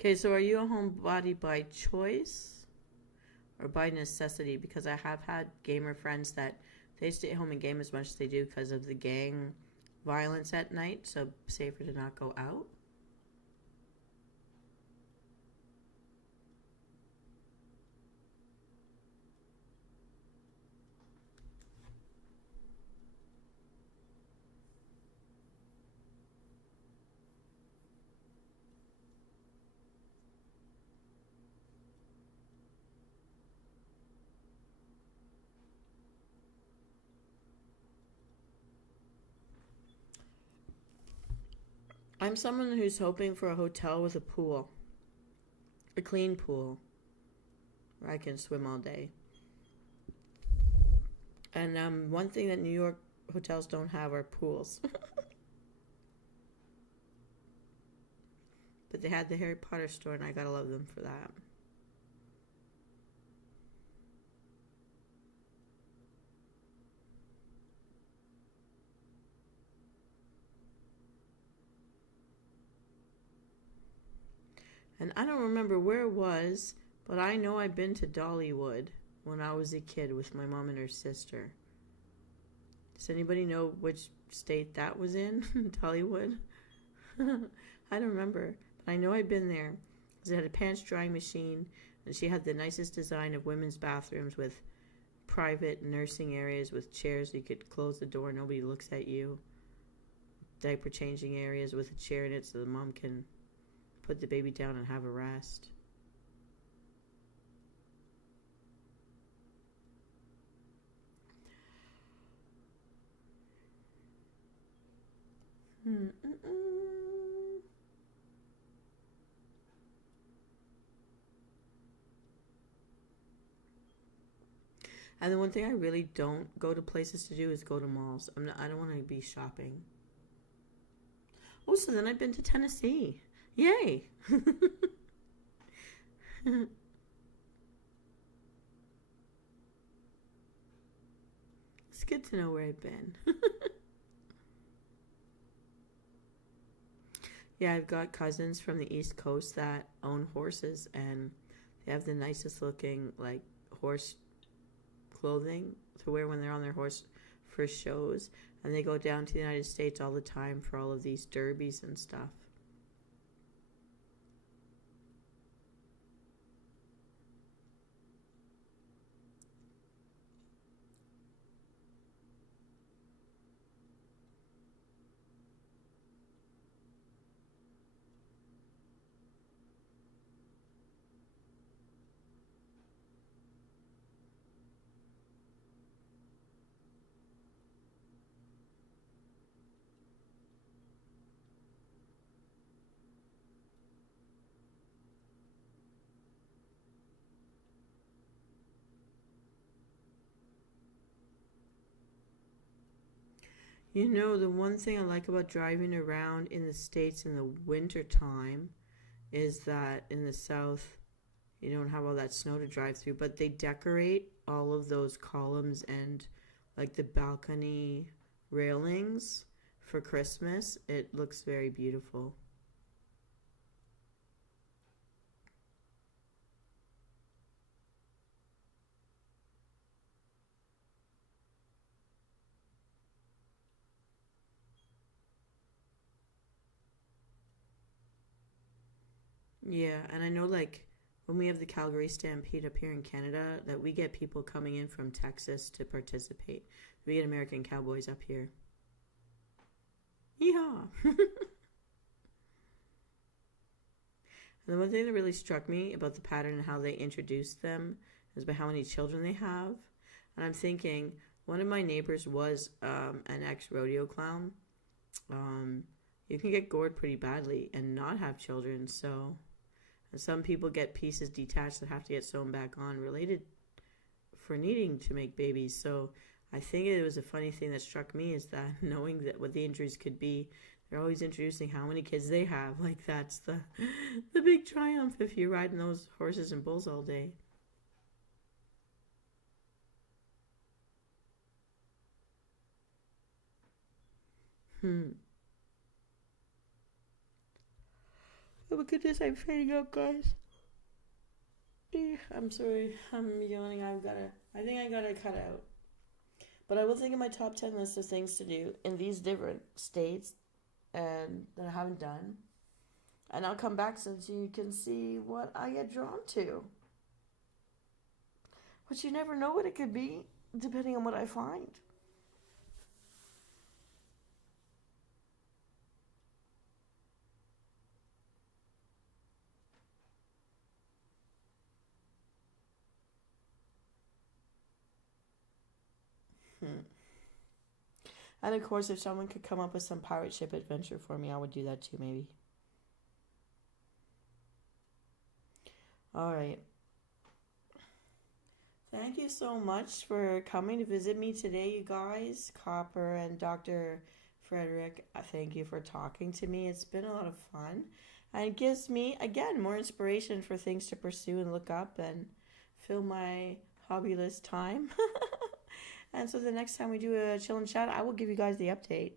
Okay, so are you a homebody by choice or by necessity? Because I have had gamer friends that they stay home and game as much as they do because of the gang violence at night, so safer to not go out. I'm someone who's hoping for a hotel with a pool, a clean pool, where I can swim all day. And one thing that New York hotels don't have are pools. but they had the Harry Potter store, and I gotta love them for that. And I don't remember where it was, but I know I've been to Dollywood when I was a kid with my mom and her sister. Does anybody know which state that was in? Dollywood? I don't remember, but I know I've been there. Because it had a pants drying machine, and she had the nicest design of women's bathrooms with private nursing areas with chairs so you could close the door, nobody looks at you. Diaper changing areas with a chair in it so the mom can put the baby down and have a rest. And the one thing I really don't go to places to do is go to malls. I don't want to be shopping. Oh, so then I've been to Tennessee. Yay! It's good to know where I've been. Yeah, I've got cousins from the East Coast that own horses, and they have the nicest looking like horse clothing to wear when they're on their horse for shows, and they go down to the United States all the time for all of these derbies and stuff. You know, the one thing I like about driving around in the States in the winter time is that in the South, you don't have all that snow to drive through, but they decorate all of those columns and like the balcony railings for Christmas. It looks very beautiful. Yeah, and I know like when we have the Calgary Stampede up here in Canada, that we get people coming in from Texas to participate. We get American cowboys up here. Yeehaw! And the one thing that really struck me about the pattern and how they introduced them is by how many children they have. And I'm thinking, one of my neighbors was an ex rodeo clown. Um, you can get gored pretty badly and not have children, so. And some people get pieces detached that have to get sewn back on related for needing to make babies. So I think it was a funny thing that struck me is that knowing that what the injuries could be, they're always introducing how many kids they have. Like that's the big triumph if you're riding those horses and bulls all day. Hmm. Oh my goodness, I'm fading out, guys. I'm sorry, I'm yawning. I think I gotta cut out. But I will think of my top 10 list of things to do in these different states and that I haven't done. And I'll come back so that you can see what I get drawn to. But you never know what it could be, depending on what I find. Hmm. And of course, if someone could come up with some pirate ship adventure for me, I would do that too, maybe. All right. Thank you so much for coming to visit me today, you guys. Copper and Dr. Frederick, thank you for talking to me. It's been a lot of fun. And it gives me, again, more inspiration for things to pursue and look up and fill my hobbyless time. And so the next time we do a chill and chat, I will give you guys the update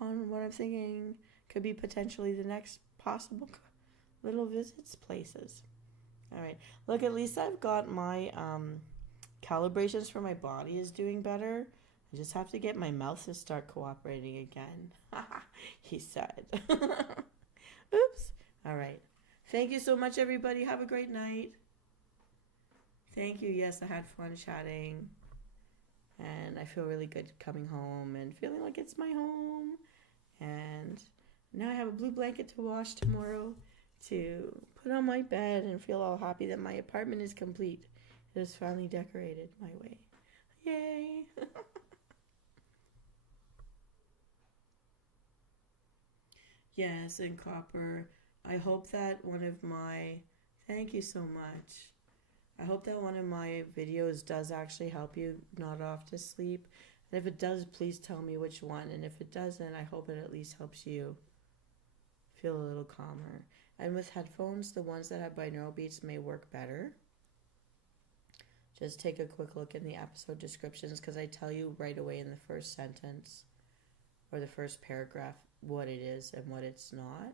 on what I'm thinking could be potentially the next possible little visits places. All right. Look, at least I've got my calibrations for my body is doing better. I just have to get my mouth to start cooperating again. He said. Oops. All right. Thank you so much, everybody. Have a great night. Thank you. Yes, I had fun chatting. And I feel really good coming home and feeling like it's my home. And now I have a blue blanket to wash tomorrow to put on my bed and feel all happy that my apartment is complete. It is finally decorated my way. Yay! Yes, and Copper, I hope that one of my... Thank you so much. I hope that one of my videos does actually help you nod off to sleep. And if it does, please tell me which one. And if it doesn't, I hope it at least helps you feel a little calmer. And with headphones, the ones that have binaural beats may work better. Just take a quick look in the episode descriptions because I tell you right away in the first sentence or the first paragraph what it is and what it's not.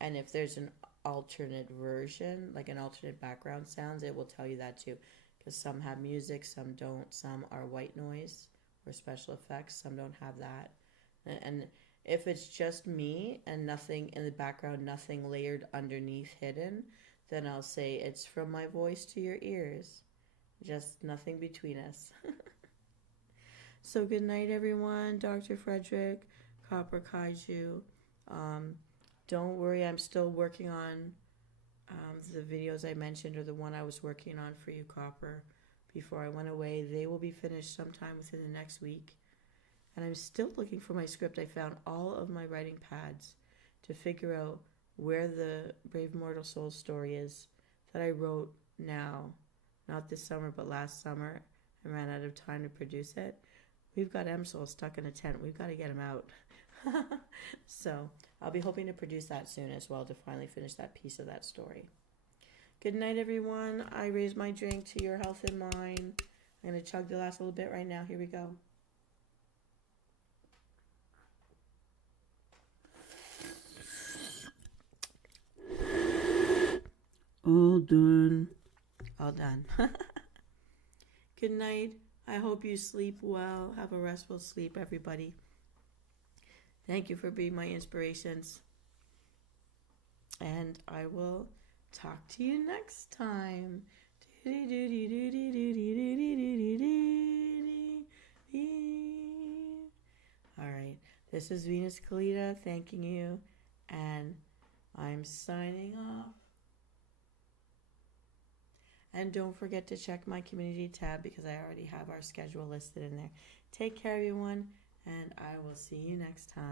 And if there's an alternate version, like an alternate background sounds, it will tell you that too. Because some have music, some don't. Some are white noise or special effects. Some don't have that. And if it's just me and nothing in the background, nothing layered underneath hidden, then I'll say it's from my voice to your ears. Just nothing between us. So good night, everyone. Dr. Frederick, Copper Kaiju. Don't worry, I'm still working on the videos I mentioned, or the one I was working on for you, Copper, before I went away. They will be finished sometime within the next week. And I'm still looking for my script. I found all of my writing pads to figure out where the Brave Mortal Soul story is that I wrote now. Not this summer, but last summer. I ran out of time to produce it. We've got Msoul stuck in a tent. We've got to get him out. So I'll be hoping to produce that soon as well to finally finish that piece of that story. Good night, everyone. I raise my drink to your health and mine. I'm going to chug the last little bit right now. Here we go. All done. All done. Good night. I hope you sleep well. Have a restful sleep, everybody. Thank you for being my inspirations. And I will talk to you next time. All right. This is Venus Callida thanking you. And I'm signing off. And don't forget to check my community tab because I already have our schedule listed in there. Take care, everyone, and I will see you next time.